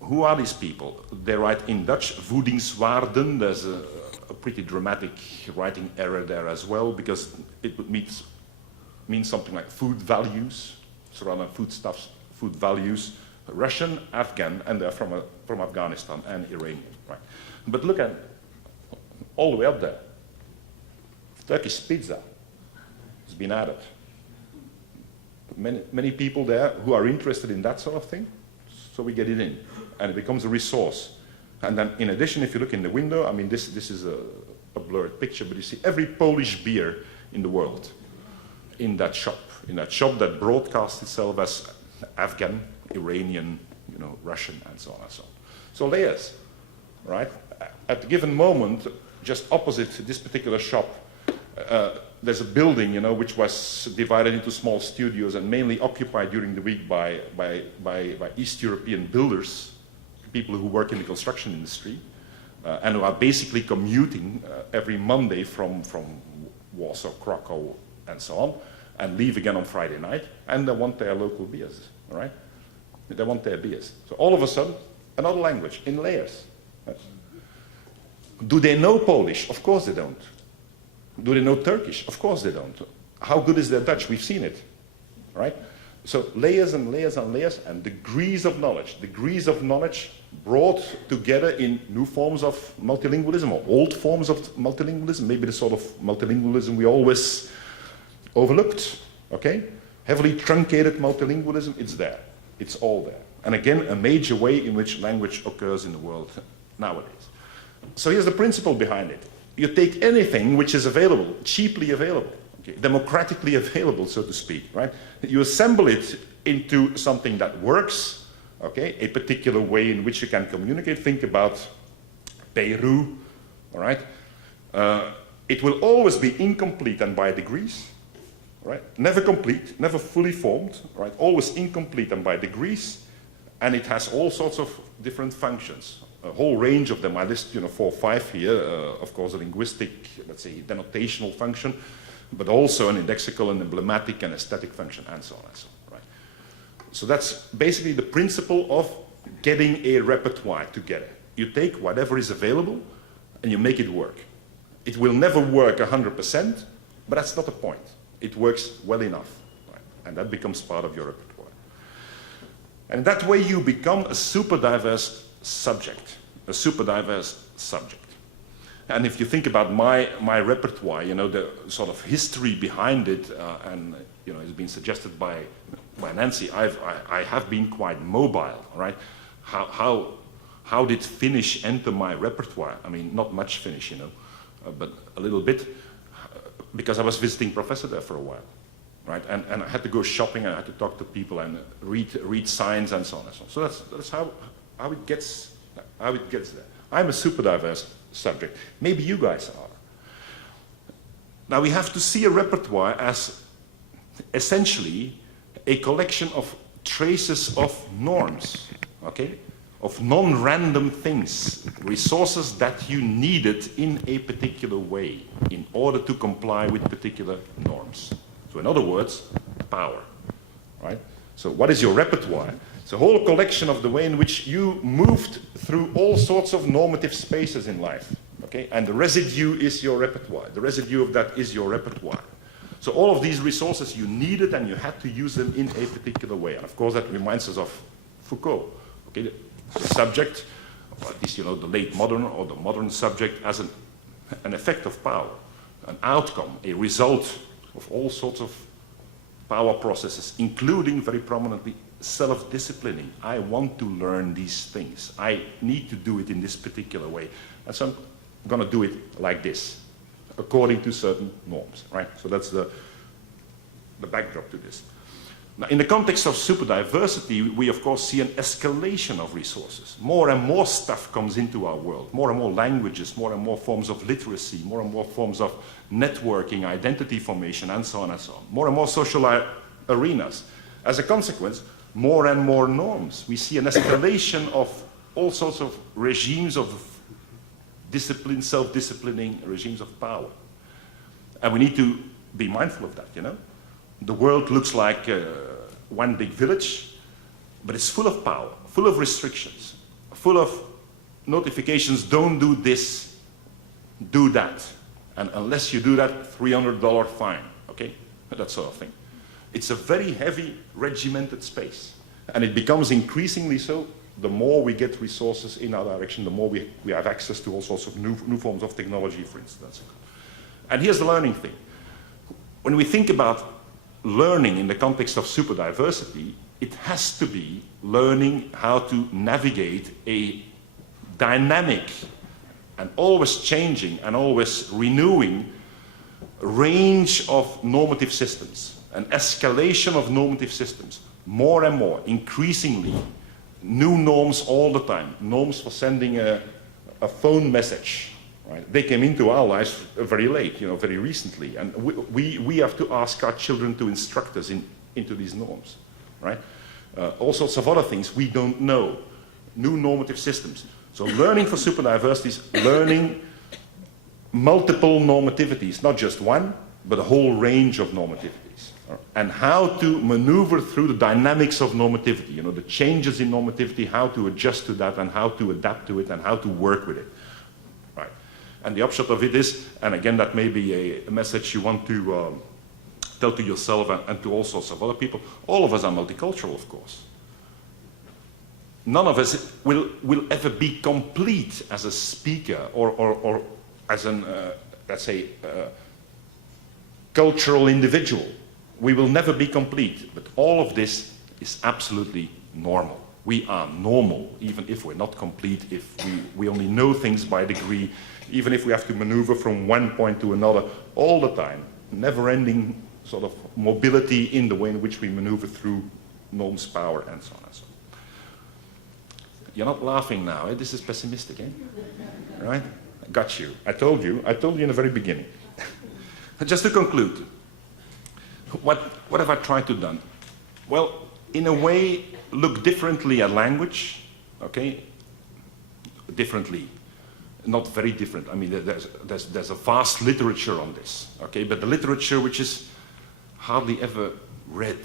Who are these people? They write in Dutch, voedingswaarden. There's a pretty dramatic writing error there as well, because it would mean something like food values, so rather than foodstuffs, food values. Russian, Afghan, and they're from Afghanistan, and Iranian, right? But look at all the way up there. Turkish pizza has been added. Many people there who are interested in that sort of thing, so we get it in, and it becomes a resource. And then in addition, if you look in the window, I mean, this is a blurred picture, but you see every Polish beer in the world in that shop that broadcasts itself as Afghan, Iranian, Russian, and so on and so on. So layers, right? At a given moment, just opposite this particular shop, there's a building, which was divided into small studios and mainly occupied during the week by East European builders, people who work in the construction industry, and who are basically commuting every Monday from Warsaw, Krakow, and so on, and leave again on Friday night, and they want their local beers, all right? They want their beers. So all of a sudden, another language in layers. Right? Do they know Polish? Of course they don't. Do they know Turkish? Of course they don't. How good is their Dutch? We've seen it, right? So layers and layers and layers, and degrees of knowledge brought together in new forms of multilingualism, or old forms of multilingualism, maybe the sort of multilingualism we always overlooked, okay? Heavily truncated multilingualism, it's there. It's all there. And again, a major way in which language occurs in the world nowadays. So here's the principle behind it. You take anything which is available, cheaply available, okay, democratically available, so to speak, right? You assemble it into something that works, okay, a particular way in which you can communicate. Think about Peru, all right? It will always be incomplete and by degrees, right? Never complete, never fully formed, right? Always incomplete and by degrees, and it has all sorts of different functions. A whole range of them. I list, 4 or 5 here. Of course, a linguistic, let's say, denotational function, but also an indexical and emblematic and aesthetic function, and so on and so on. Right. So that's basically the principle of getting a repertoire together. You take whatever is available and you make it work. It will never work 100%, but that's not the point. It works well enough, right? And that becomes part of your repertoire. And that way you become a super diverse subject, a super diverse subject. And if you think about my repertoire, the sort of history behind it, and it's been suggested by Nancy, I have been quite mobile, right? How did Finnish enter my repertoire? I mean, not much Finnish, but a little bit, because I was visiting professor there for a while, right? And I had to go shopping, and I had to talk to people and read signs and so on and so on. So that's how it gets there. I'm a super diverse subject. Maybe you guys are. Now we have to see a repertoire as essentially a collection of traces of norms, okay? Of non-random things, resources that you needed in a particular way in order to comply with particular norms. So in other words, power, right? So what is your repertoire? It's a whole collection of the way in which you moved through all sorts of normative spaces in life, okay? And the residue is your repertoire. The residue of that is your repertoire. So all of these resources you needed and you had to use them in a particular way. And of course that reminds us of Foucault, okay? The subject, or at least, the late modern or the modern subject as an effect of power, an outcome, a result of all sorts of power processes, including very prominently self-disciplining. I want to learn these things. I need to do it in this particular way. And so I'm going to do it like this, according to certain norms, right? So that's the the backdrop to this. Now, in the context of superdiversity, we of course see an escalation of resources. More and more stuff comes into our world, more and more languages, more and more forms of literacy, more and more forms of networking, identity formation, and so on and so on. More and more social arenas. As a consequence, more and more norms. We see an escalation of all sorts of regimes of discipline, self-disciplining regimes of power. And we need to be mindful of that, you know. The world looks like one big village, but it's full of power, full of restrictions, full of notifications, don't do this, do that. And unless you do that, $300 fine, okay? That sort of thing. It's a very heavy, regimented space. And it becomes increasingly so the more we get resources in our direction, the more we have access to all sorts of new forms of technology, for instance. And here's the learning thing. When we think about learning in the context of superdiversity, it has to be learning how to navigate a dynamic and always changing and always renewing range of normative systems, an escalation of normative systems, more and more, increasingly, new norms all the time, norms for sending a phone message. Right? They came into our lives very late, you know, very recently, and we have to ask our children to instruct us into these norms, right? All sorts of other things we don't know, new normative systems. So learning for superdiversity is learning multiple normativities, not just one, but a whole range of normativities, and how to maneuver through the dynamics of normativity, you know, the changes in normativity, how to adjust to that, and how to adapt to it, and how to work with it. And the upshot of it is, and again, that may be a message you want to tell to yourself and to all sorts of other people, all of us are multicultural, of course. None of us will ever be complete as a speaker or as an, let's say, cultural individual. We will never be complete, but all of this is absolutely normal. We are normal, even if we're not complete, if we only know things by degree, even if we have to maneuver from one point to another all the time, never-ending sort of mobility in the way in which we maneuver through norms, power, and so on and so on. You're not laughing now, eh? This is pessimistic, eh? Right? I got you. I told you in the very beginning. Just to conclude, what have I tried to do? Well, in a way, look differently at language, okay? Differently. Not very different. I mean, there's a vast literature on this, okay? But the literature which is hardly ever read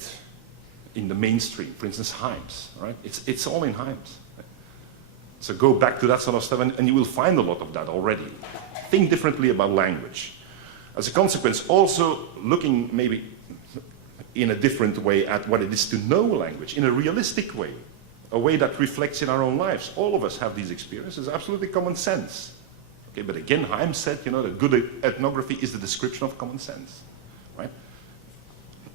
in the mainstream, for instance, Hymes, right? It's all in Hymes. So go back to that sort of stuff, and you will find a lot of that already. Think differently about language. As a consequence, also looking maybe in a different way at what it is to know a language, in a realistic way. A way that reflects in our own lives. All of us have these experiences, absolutely common sense. Okay, but again, Hymes said, you know, that good ethnography is the description of common sense, right?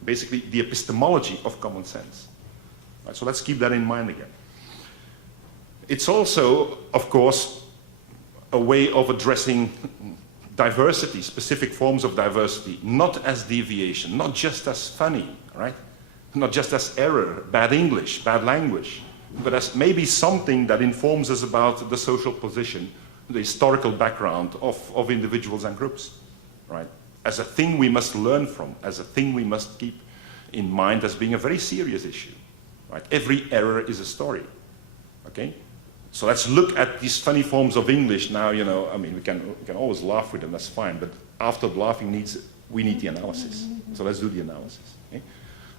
Basically, the epistemology of common sense. Right, so let's keep that in mind again. It's also, of course, a way of addressing diversity, specific forms of diversity, not as deviation, not just as funny, right? Not just as error, bad English, bad language, but as maybe something that informs us about the social position, the historical background of individuals and groups, right? As a thing we must learn from, as a thing we must keep in mind as being a very serious issue, right? Every error is a story, okay? So let's look at these funny forms of English now, you know, I mean, we can always laugh with them, that's fine, but after the laughing we need the analysis. So let's do the analysis, okay?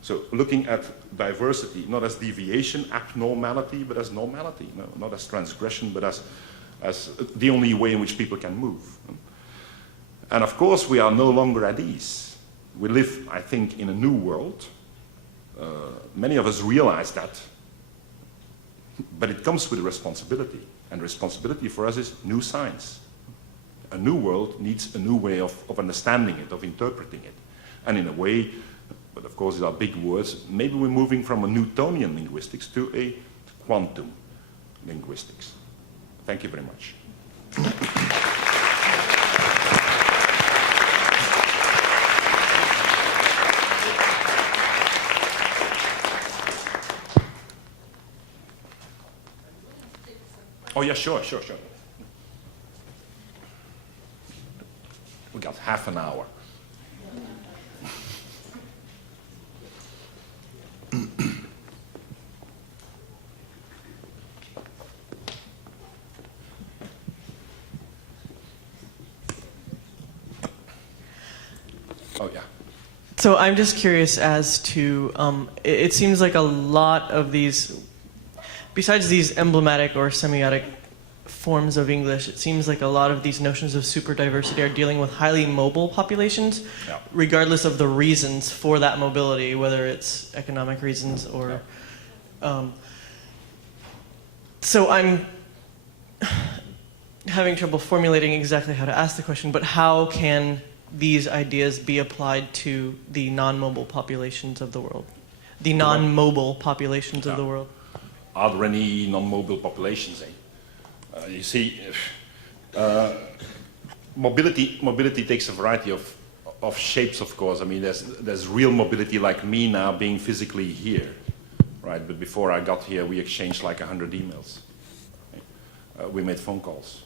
So looking at diversity, not as deviation, abnormality, but as normality, no, not as transgression, but as the only way in which people can move. And of course, we are no longer at ease. We live, I think, in a new world. Many of us realize that, but it comes with a responsibility. And responsibility for us is new science. A new world needs a new way of understanding it, of interpreting it. And in a way, but of course, these are big words, maybe we're moving from a Newtonian linguistics to a quantum linguistics. Thank you very much. Oh, yeah, sure. We got half an hour. Oh, yeah. So I'm just curious as to, it seems like a lot of these, besides these emblematic or semiotic forms of English, it seems like a lot of these notions of super diversity are dealing with highly mobile populations, Yeah. regardless of the reasons for that mobility, whether it's economic reasons or... So I'm having trouble formulating exactly how to ask the question, but how can these ideas be applied to the non-mobile populations of the world? The non-mobile populations of the world? Are there any non-mobile populations? You see, mobility takes a variety of shapes, of course. I mean, there's real mobility like me now being physically here, right? But before I got here, we exchanged like 100 emails. We made phone calls.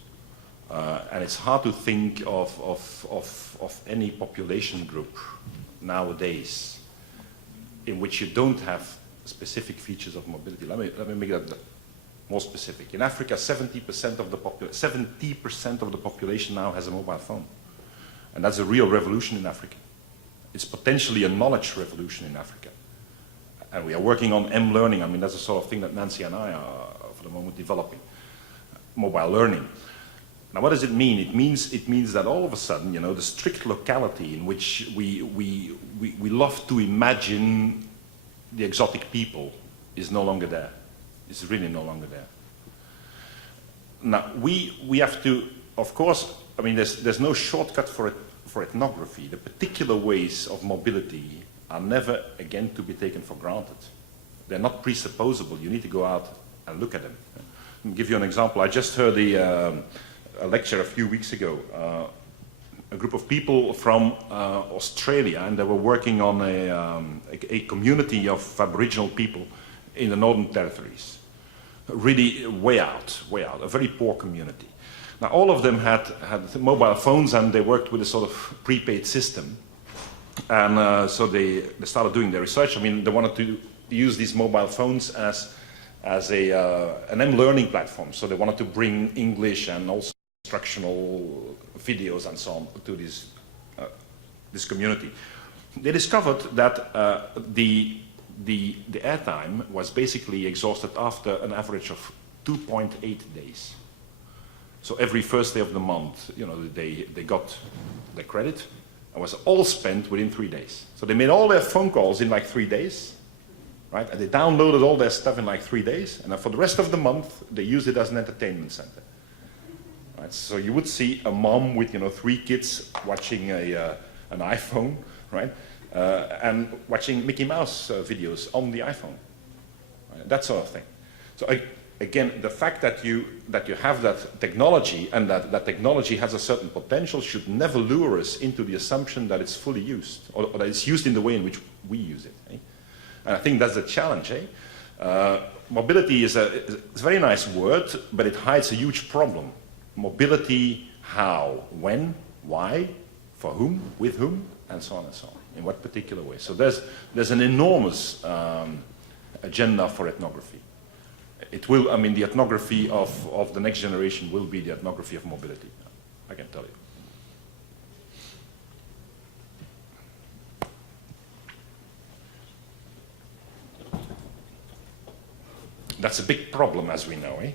And it's hard to think of any population group nowadays in which you don't have specific features of mobility. Let me make that more specific. In Africa, 70% of the population now has a mobile phone. And that's a real revolution in Africa. It's potentially a knowledge revolution in Africa. And we are working on M-learning. I mean, that's the sort of thing that Nancy and I are, for the moment, developing. Mobile learning. Now, what does it mean? It means that all of a sudden, you know, the strict locality in which we love to imagine the exotic people is no longer there. It's really no longer there. Now, we have to, of course, I mean, there's no shortcut for ethnography. The particular ways of mobility are never, again, to be taken for granted. They're not presupposable. You need to go out and look at them. I'll give you an example. I just heard a lecture a few weeks ago. A group of people from Australia, and they were working on a community of Aboriginal people in the Northern Territories. Really way out, a very poor community. Now, all of them had mobile phones, and they worked with a sort of prepaid system. And so they started doing their research. I mean, they wanted to use these mobile phones as an M-learning platform. So they wanted to bring English and also instructional videos and so on to this community. They discovered that the airtime was basically exhausted after an average of 2.8 days. So every first day of the month, you know, they got the credit and was all spent within 3 days. So they made all their phone calls in like 3 days, right? And they downloaded all their stuff in like 3 days. And then for the rest of the month, they used it as an entertainment center. Right? So you would see a mom with, you know, 3 kids watching an iPhone, right? And watching Mickey Mouse videos on the iPhone, right? That sort of thing. So again, the fact that you have that technology and that technology has a certain potential should never lure us into the assumption that it's fully used or that it's used in the way in which we use it. Eh? And I think that's the challenge. Mobility is a very nice word, but it hides a huge problem. Mobility, how, when, why, for whom, with whom, and so on and so on. In what particular way? So there's an enormous agenda for ethnography. It will, I mean, the ethnography of the next generation will be the ethnography of mobility. I can tell you. That's a big problem, as we know, eh?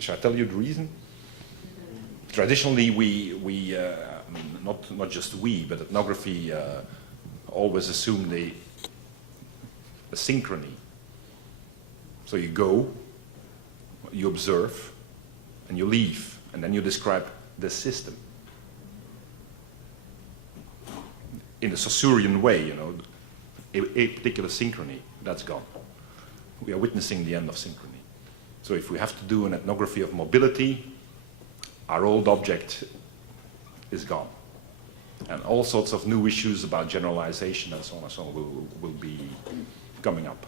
Shall I tell you the reason? Traditionally, not just we, but ethnography always assumed a synchrony. So you go, you observe, and you leave, and then you describe the system. In the Saussurean way, you know, a particular synchrony, that's gone. We are witnessing the end of synchrony. So if we have to do an ethnography of mobility, our old object is gone. And all sorts of new issues about generalization and so on and so on will be coming up.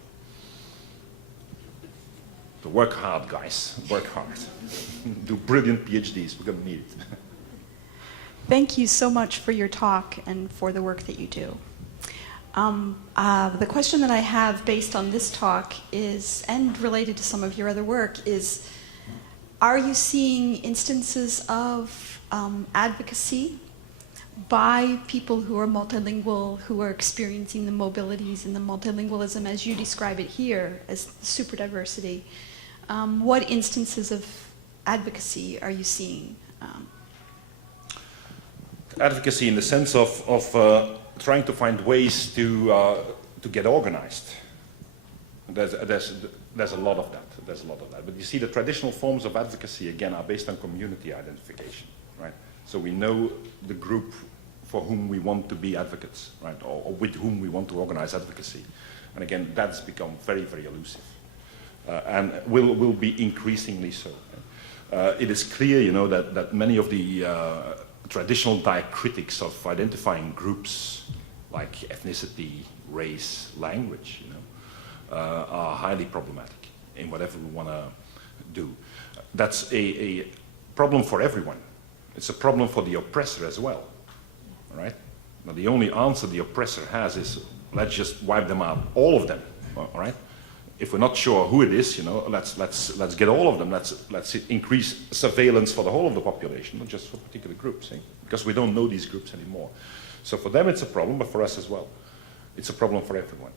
So work hard, guys. Work hard. Do brilliant PhDs. We're going to need it. Thank you so much for your talk and for the work that you do. The question that I have based on this talk is, and related to some of your other work, is, are you seeing instances of advocacy by people who are multilingual, who are experiencing the mobilities and the multilingualism as you describe it here, as super diversity? What instances of advocacy are you seeing? Advocacy in the sense of trying to find ways to get organized. There's a lot of that. There's a lot of that. But you see, the traditional forms of advocacy, again, are based on community identification, right? So we know the group for whom we want to be advocates, right? Or with whom we want to organize advocacy. And again, that's become very, very elusive. And will be increasingly so. It is clear, you know, that many of the traditional diacritics of identifying groups like ethnicity, race, language, you know, are highly problematic in whatever we want to do. That's a problem for everyone. It's a problem for the oppressor as well, right? Now, the only answer the oppressor has is, let's just wipe them out, all of them, all right? If we're not sure who it is, you know, let's get all of them. Let's increase surveillance for the whole of the population, not just for particular groups, because we don't know these groups anymore. So for them it's a problem, but for us as well, it's a problem for everyone.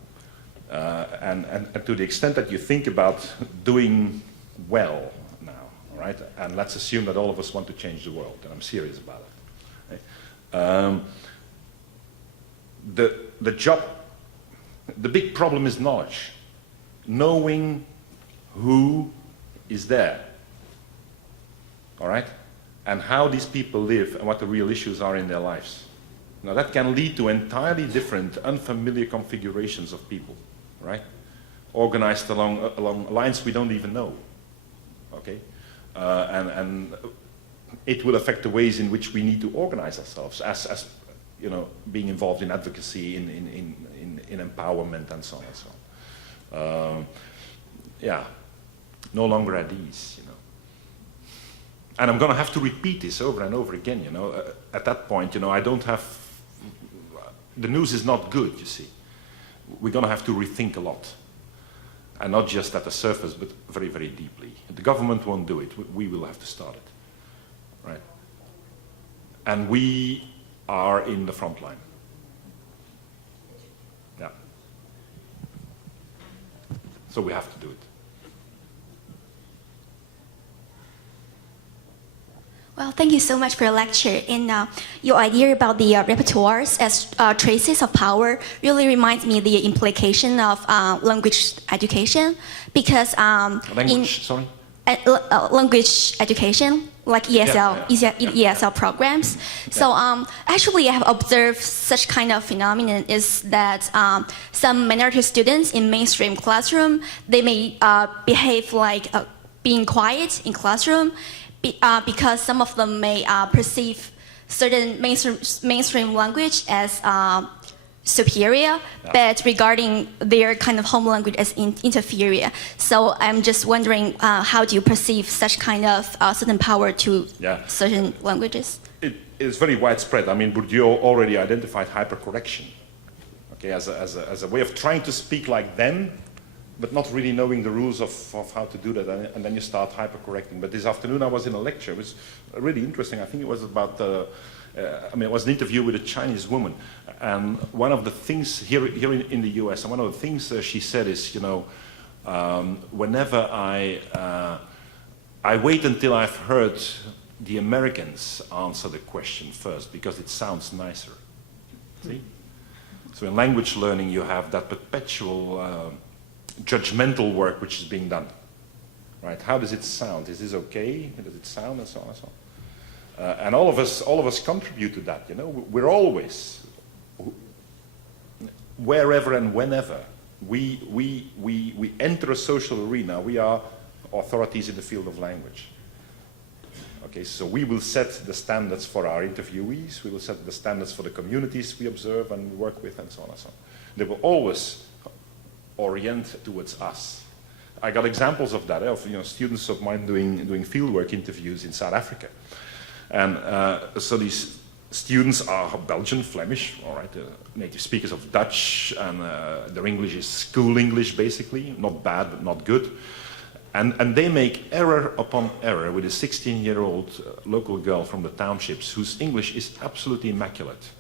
And to the extent that you think about doing well now, all right, and let's assume that all of us want to change the world, and I'm serious about it. Okay? The big problem is knowledge. Knowing who is there, all right, and how these people live and what the real issues are in their lives. Now that can lead to entirely different, unfamiliar configurations of people, right, organized along lines we don't even know, okay, and it will affect the ways in which we need to organize ourselves as you know, being involved in advocacy, in empowerment, and so on and so on. Yeah, no longer at ease, you know. And I'm going to have to repeat this over and over again, you know. At that point, you know, the news is not good, you see. We're going to have to rethink a lot. And not just at the surface, but very, very deeply. The government won't do it. We will have to start it, right? And we are in the front line. Yeah. So we have to do it. Well, thank you so much for your lecture. And your idea about the repertoires as traces of power really reminds me of the implication of language education, because language education, like ESL, ESL programs. So actually, I have observed such kind of phenomenon is that some minority students in mainstream classroom, they may behave like being quiet in classroom, because some of them may perceive certain mainstream language as superior, but regarding their kind of home language as inferior. So I'm just wondering, how do you perceive such kind of certain power to certain languages? It is very widespread. I mean, Bourdieu already identified hypercorrection, okay, as a way of trying to speak like them, but not really knowing the rules of how to do that, and then you start hypercorrecting. But this afternoon I was in a lecture. It was really interesting. I think it was about, it was an interview with a Chinese woman, and one of the things here in the US, and one of the things she said is, you know, whenever I wait until I've heard the Americans answer the question first, because it sounds nicer. See? So in language learning you have that perpetual judgmental work which is being done, right? How does it sound? Is this okay? Does it sound? And so on and so on. And all of us contribute to that. You know, we're always, wherever and whenever we enter a social arena, we are authorities in the field of language. Okay, so we will set the standards for our interviewees. We will set the standards for the communities we observe and work with, and so on and so on. They will always orient towards us. I got examples of that, of students of mine doing fieldwork interviews in South Africa. And so these students are Belgian, Flemish, all right, native speakers of Dutch, and their English is school English, basically, not bad, but not good. And they make error upon error with a 16-year-old local girl from the townships whose English is absolutely immaculate.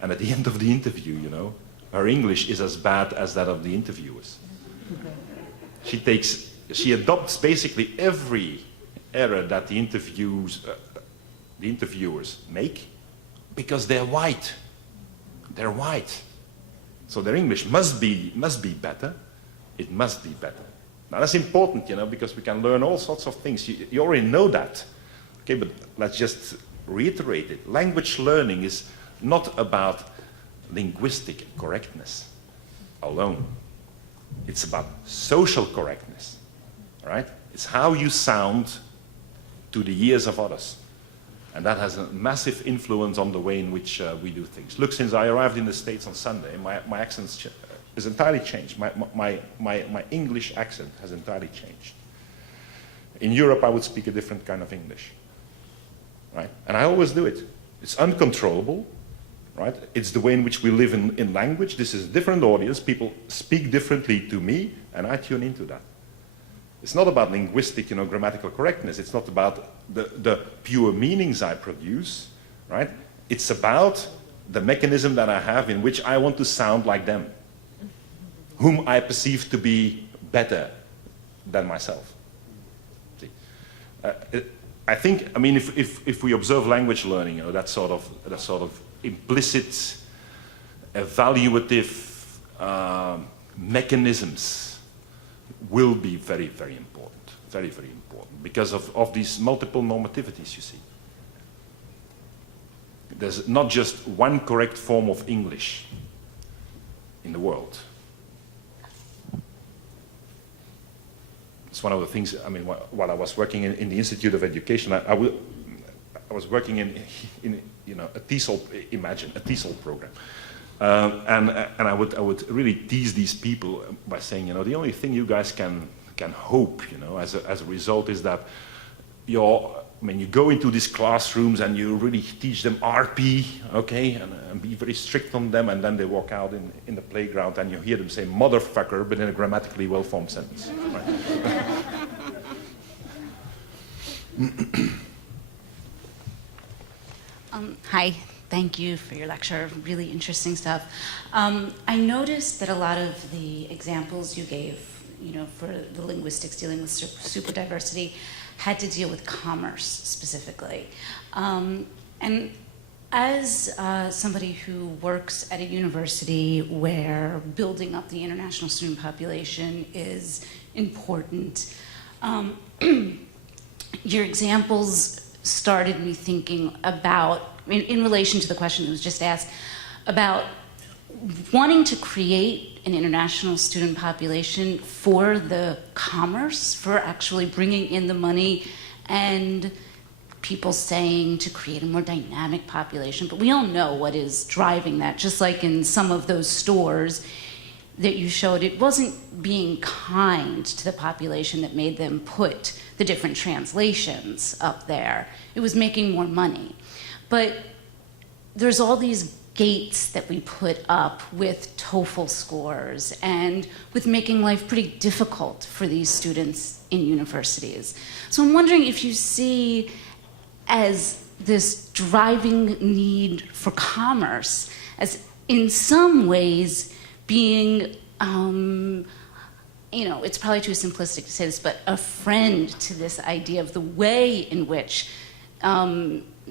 And at the end of the interview, her English is as bad as that of the interviewers. She adopts basically every error that the interviewers make because they're white. They're white. So their English must be better. It must be better. Now that's important, because we can learn all sorts of things. You already know that. Okay, but let's just reiterate it. Language learning is not about linguistic correctness alone. It's about social correctness, right? It's how you sound to the ears of others. And that has a massive influence on the way in which we do things. Look, since I arrived in the States on Sunday, my accent is entirely changed. My English accent has entirely changed. In Europe, I would speak a different kind of English, right? And I always do it. It's uncontrollable, right? It's the way in which we live in language. This is a different audience. People speak differently to me, and I tune into that. It's not about linguistic, grammatical correctness. It's not about the pure meanings I produce, right? It's about the mechanism that I have in which I want to sound like them, whom I perceive to be better than myself. See? I think, if we observe language learning, that sort of implicit, evaluative mechanisms will be very, very important. Very, very important. Because of these multiple normativities, you see. There's not just one correct form of English in the world. It's one of the things, while I was working in the Institute of Education, I was working in a TESOL program. And I would really tease these people by saying, the only thing you guys can hope, as a result is that you go into these classrooms and you really teach them RP, okay, and be very strict on them, and then they walk out in the playground and you hear them say motherfucker, but in a grammatically well-formed sentence. Right? Hi, thank you for your lecture. Really interesting stuff. I noticed that a lot of the examples you gave, for the linguistics dealing with super diversity, had to deal with commerce specifically. And as somebody who works at a university where building up the international student population is important, your examples started me thinking about, in relation to the question that was just asked, about wanting to create an international student population for the commerce, for actually bringing in the money, and people saying to create a more dynamic population. But we all know what is driving that. Just like in some of those stores that you showed, it wasn't being kind to the population that made them put the different translations up there. It was making more money. But there's all these gates that we put up with TOEFL scores and with making life pretty difficult for these students in universities. So I'm wondering if you see as this driving need for commerce as in some ways being, it's probably too simplistic to say this, but a friend to this idea of the way in which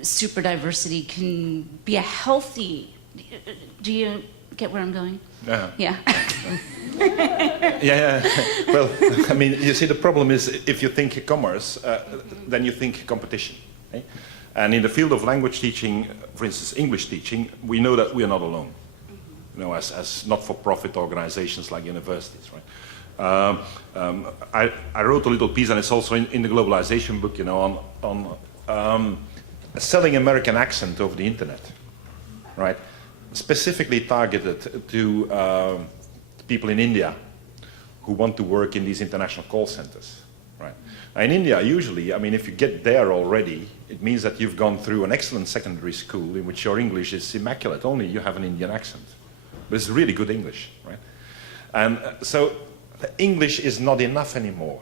super diversity can be a healthy. Do you get where I'm going? Yeah. Yeah. Well, you see, the problem is if you think commerce, then you think competition. Okay? And in the field of language teaching, for instance, English teaching, we know that we are not alone. As not-for-profit organizations like universities, right? I wrote a little piece, and it's also in the globalization book, on selling American accent over the internet, right? Specifically targeted to people in India who want to work in these international call centers, right? In India, usually, I mean, if you get there already, it means that you've gone through an excellent secondary school in which your English is immaculate, only you have an Indian accent. But it's really good English, right? And so English is not enough anymore.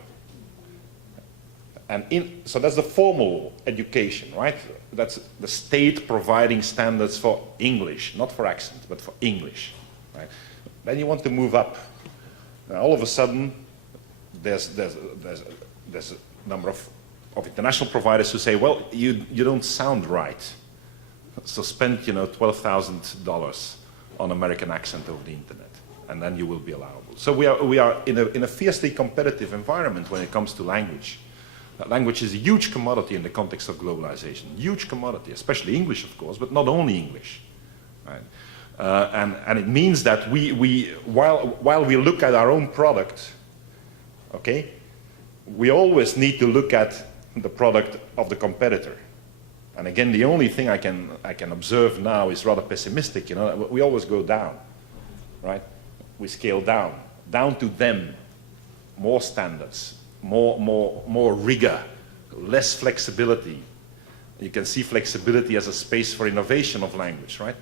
And so that's the formal education, right? That's the state providing standards for English, not for accent, but for English, right? Then you want to move up. Now, all of a sudden, there's a number of international providers who say, well, you don't sound right. So spend, $12,000 on American accent over the internet, and then you will be allowable. So we are in a fiercely competitive environment when it comes to language. Language is a huge commodity in the context of globalization. Huge commodity, especially English, of course, but not only English. Right? And it means that while we look at our own product, okay, we always need to look at the product of the competitor. And again, the only thing I can observe now is rather pessimistic. We always go down, right? We scale down to them, more standards. More rigor, less flexibility. You can see flexibility as a space for innovation of language, right?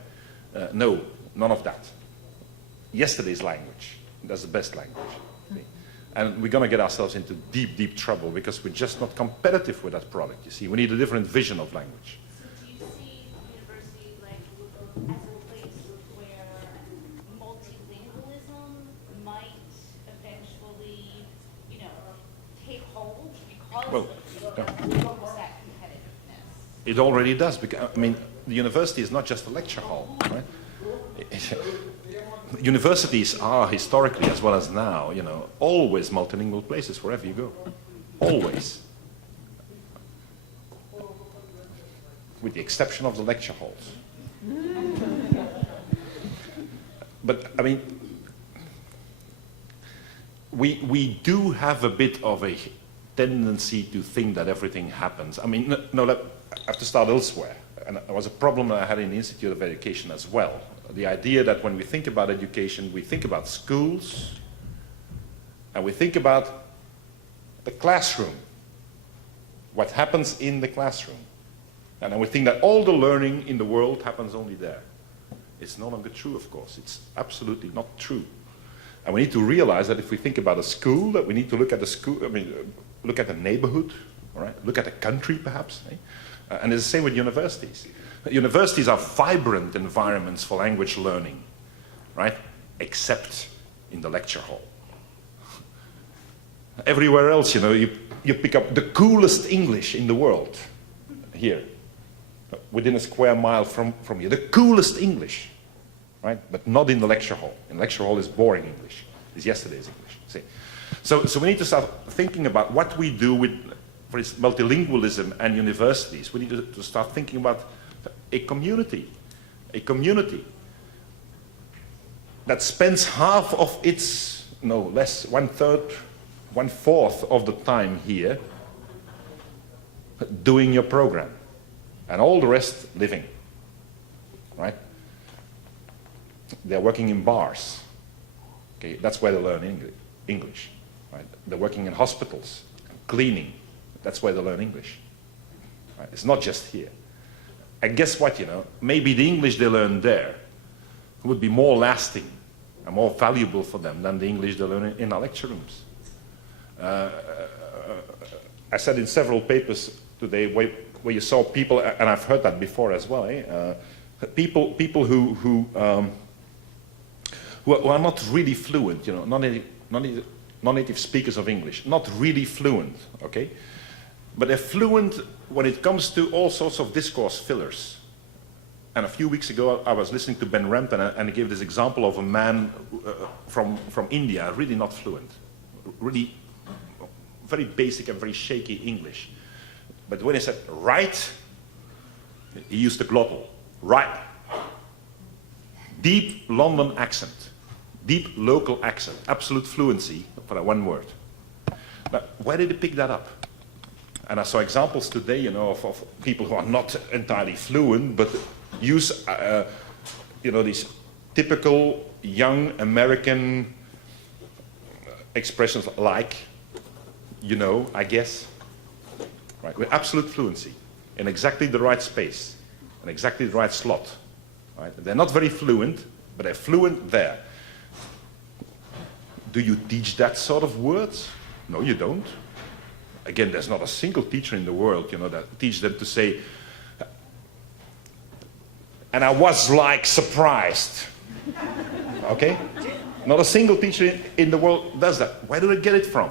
No, none of that. Yesterday's language, that's the best language. Okay? And we're going to get ourselves into deep, deep trouble because we're just not competitive with that product, you see. We need a different vision of language. So do you see university as a place where multilingualism might eventually take hold because of that competitiveness? It already does. Because, I mean, the university is not just a lecture hall, right? Universities are historically, as well as now, always multilingual places wherever you go. Always. With the exception of the lecture halls. But, I mean, we do have a bit of a tendency to think that everything happens. I mean, I have to start elsewhere. And it was a problem that I had in the Institute of Education as well. The idea that when we think about education, we think about schools, and we think about the classroom, what happens in the classroom. And then we think that all the learning in the world happens only there. It's no longer true, of course. It's absolutely not true. And we need to realize that if we think about a school, that we need to look at the school, look at the neighborhood, all right? Look at the country, perhaps. Eh? And it's the same with universities. Universities are vibrant environments for language learning, right? Except in the lecture hall. Everywhere else, you pick up the coolest English in the world here, within a square mile from here. The coolest English, right? But not in the lecture hall. In the lecture hall is boring English. It's yesterday's English. See? So we need to start thinking about what we do with, for instance, multilingualism and universities. We need to start thinking about a community that spends half of its, no less, 1/3, 1/4 of the time here doing your program, and all the rest living, right? They're working in bars. Okay, that's where they learn English, right? They're working in hospitals, cleaning. That's where they learn English. Right? It's not just here. And guess what, maybe the English they learn there would be more lasting and more valuable for them than the English they learn in our lecture rooms. I said in several papers today where you saw people, and I've heard that before as well, people who are not really fluent, non-native speakers of English, not really fluent, okay? But they're fluent when it comes to all sorts of discourse fillers. And a few weeks ago, I was listening to Ben Rampton, and he gave this example of a man from India, really not fluent, really very basic and very shaky English. But when he said right, he used the glottal, right. Deep London accent, deep local accent, absolute fluency for that one word. Now, where did he pick that up? And I saw examples today, of people who are not entirely fluent, but use, these typical young American expressions like, you know, I guess, right? With absolute fluency in exactly the right space and exactly the right slot, right? They're not very fluent, but they're fluent there. Do you teach that sort of words? No, you don't. Again, there's not a single teacher in the world, that teach them to say, and I was like surprised. Okay? Not a single teacher in the world does that. Where do they get it from?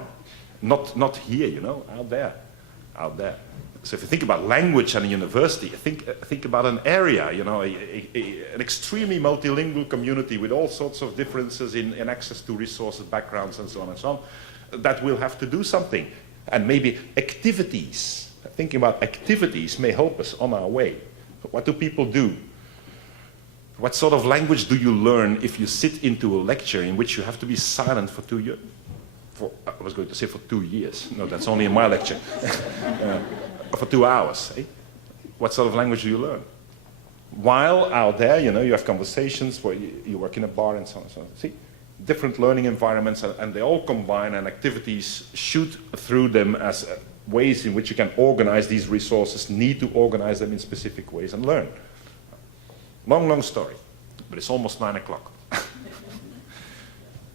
Not here, out there. Out there. So if you think about language and a university, think about an area, an extremely multilingual community with all sorts of differences in access to resources, backgrounds, and so on and so on, that will have to do something. And maybe activities, thinking about activities may help us on our way. What do people do? What sort of language do you learn if you sit into a lecture in which you have to be silent for 2 years? I was going to say for 2 years. No, that's only in my lecture. For 2 hours. Eh? What sort of language do you learn? While out there, you have conversations where you work in a bar and so on and so on. See? Different learning environments, and they all combine, and activities shoot through them as ways in which you can organize these resources, need to organize them in specific ways and learn. Long, long story, but it's almost 9 o'clock.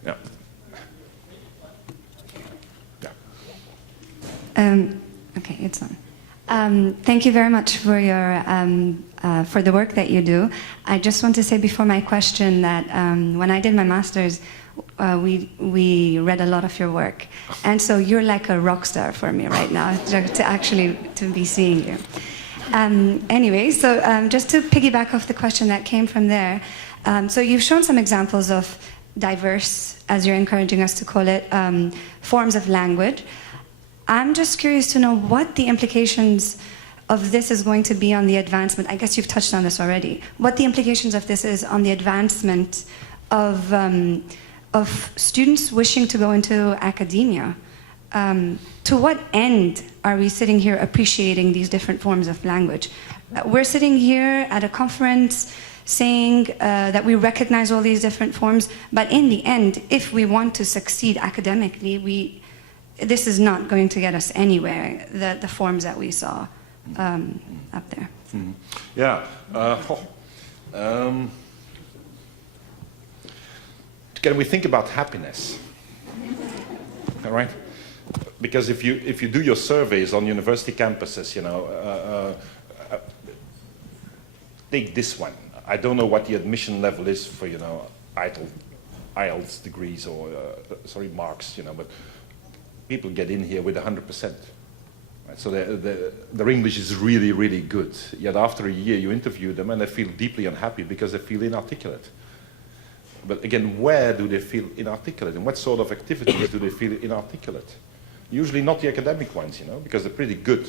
Yeah. Yeah. Okay, it's on. Thank you very much for your for the work that you do. I just want to say before my question that when I did my master's, we read a lot of your work, and so you're like a rock star for me right now to be seeing you. Anyway, so just to piggyback off the question that came from there, so you've shown some examples of diverse, as you're encouraging us to call it, forms of language. I'm just curious to know what the implications of this is going to be on the advancement. I guess you've touched on this already. What the implications of this is on the advancement of students wishing to go into academia. To what end are we sitting here appreciating these different forms of language? We're sitting here at a conference saying that we recognize all these different forms, but in the end, if we want to succeed academically, this is not going to get us anywhere, the forms that we saw up there. Mm-hmm. Yeah. Can we think about happiness? All right? Because if you do your surveys on university campuses, take this one. I don't know what the admission level is for, IELTS degrees or, marks, but people get in here with 100%. Right? So their English is really, really good. Yet after a year you interview them and they feel deeply unhappy because they feel inarticulate. But again, where do they feel inarticulate? And what sort of activities do they feel inarticulate? Usually not the academic ones, because they're pretty good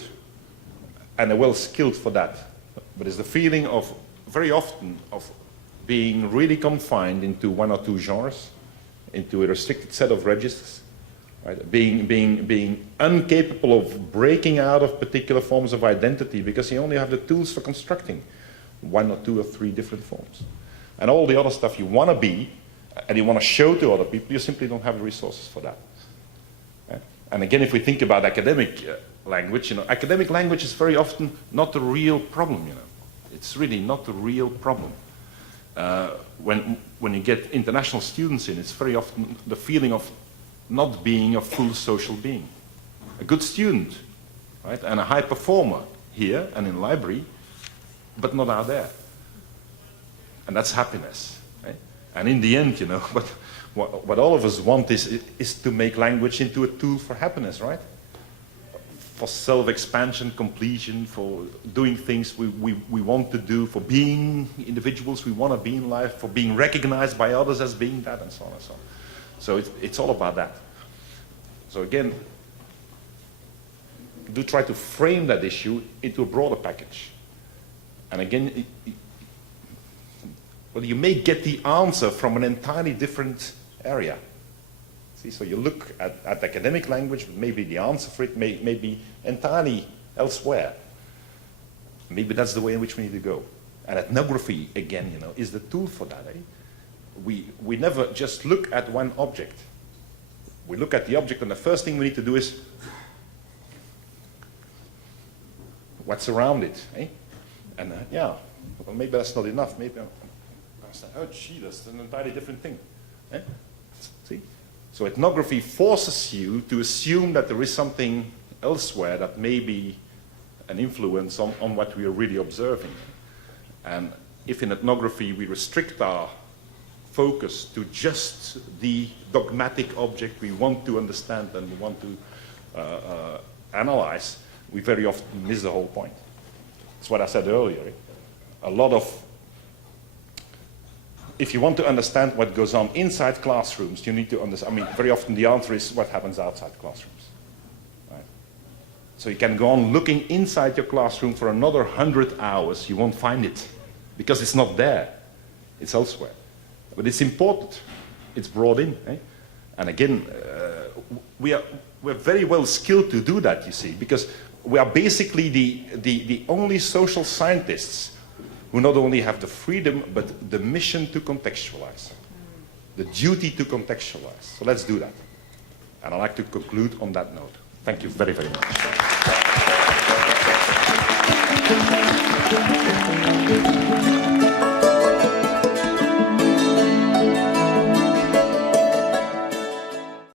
and they're well skilled for that. But it's the feeling of, very often, of being really confined into one or two genres, into a restricted set of registers, right? Being incapable of breaking out of particular forms of identity because you only have the tools for constructing one or two or three different forms. And all the other stuff you want to be and you want to show to other people, you simply don't have the resources for that. Right? And again, if we think about academic language, academic language is very often not the real problem, It's really not the real problem. When you get international students in, it's very often the feeling of not being a full social being. A good student, right, and a high performer here and in library, but not out there. And that's happiness. Right? And in the end, what all of us want is to make language into a tool for happiness, right? For self-expansion, completion, for doing things we want to do, for being individuals we want to be in life, for being recognized by others as being that, and so on and so on. So it's all about that. So again, do try to frame that issue into a broader package. And again, well, you may get the answer from an entirely different area. See, so you look at academic language, but maybe the answer for it may be entirely elsewhere. Maybe that's the way in which we need to go. And ethnography, again, is the tool for that. Eh? We never just look at one object. We look at the object, and the first thing we need to do is what's around it, eh? And yeah, well, maybe that's not enough. Maybe I say, oh gee, that's an entirely different thing. Eh? See? So ethnography forces you to assume that there is something elsewhere that may be an influence on what we are really observing. And if in ethnography we restrict our focus to just the dogmatic object we want to understand and we want to analyze, we very often miss the whole point. That's what I said earlier. A lot of, if you want to understand what goes on inside classrooms, you need to understand, I mean, very often the answer is what happens outside classrooms. Right? So you can go on looking inside your classroom for another 100 hours, you won't find it, because it's not there, it's elsewhere. But it's important, it's brought in. Eh? And again, we're very well skilled to do that, you see, because we are basically the only social scientists who not only have the freedom, but the mission to contextualize, the duty to contextualize. So let's do that. And I'd like to conclude on that note. Thank you very, very much.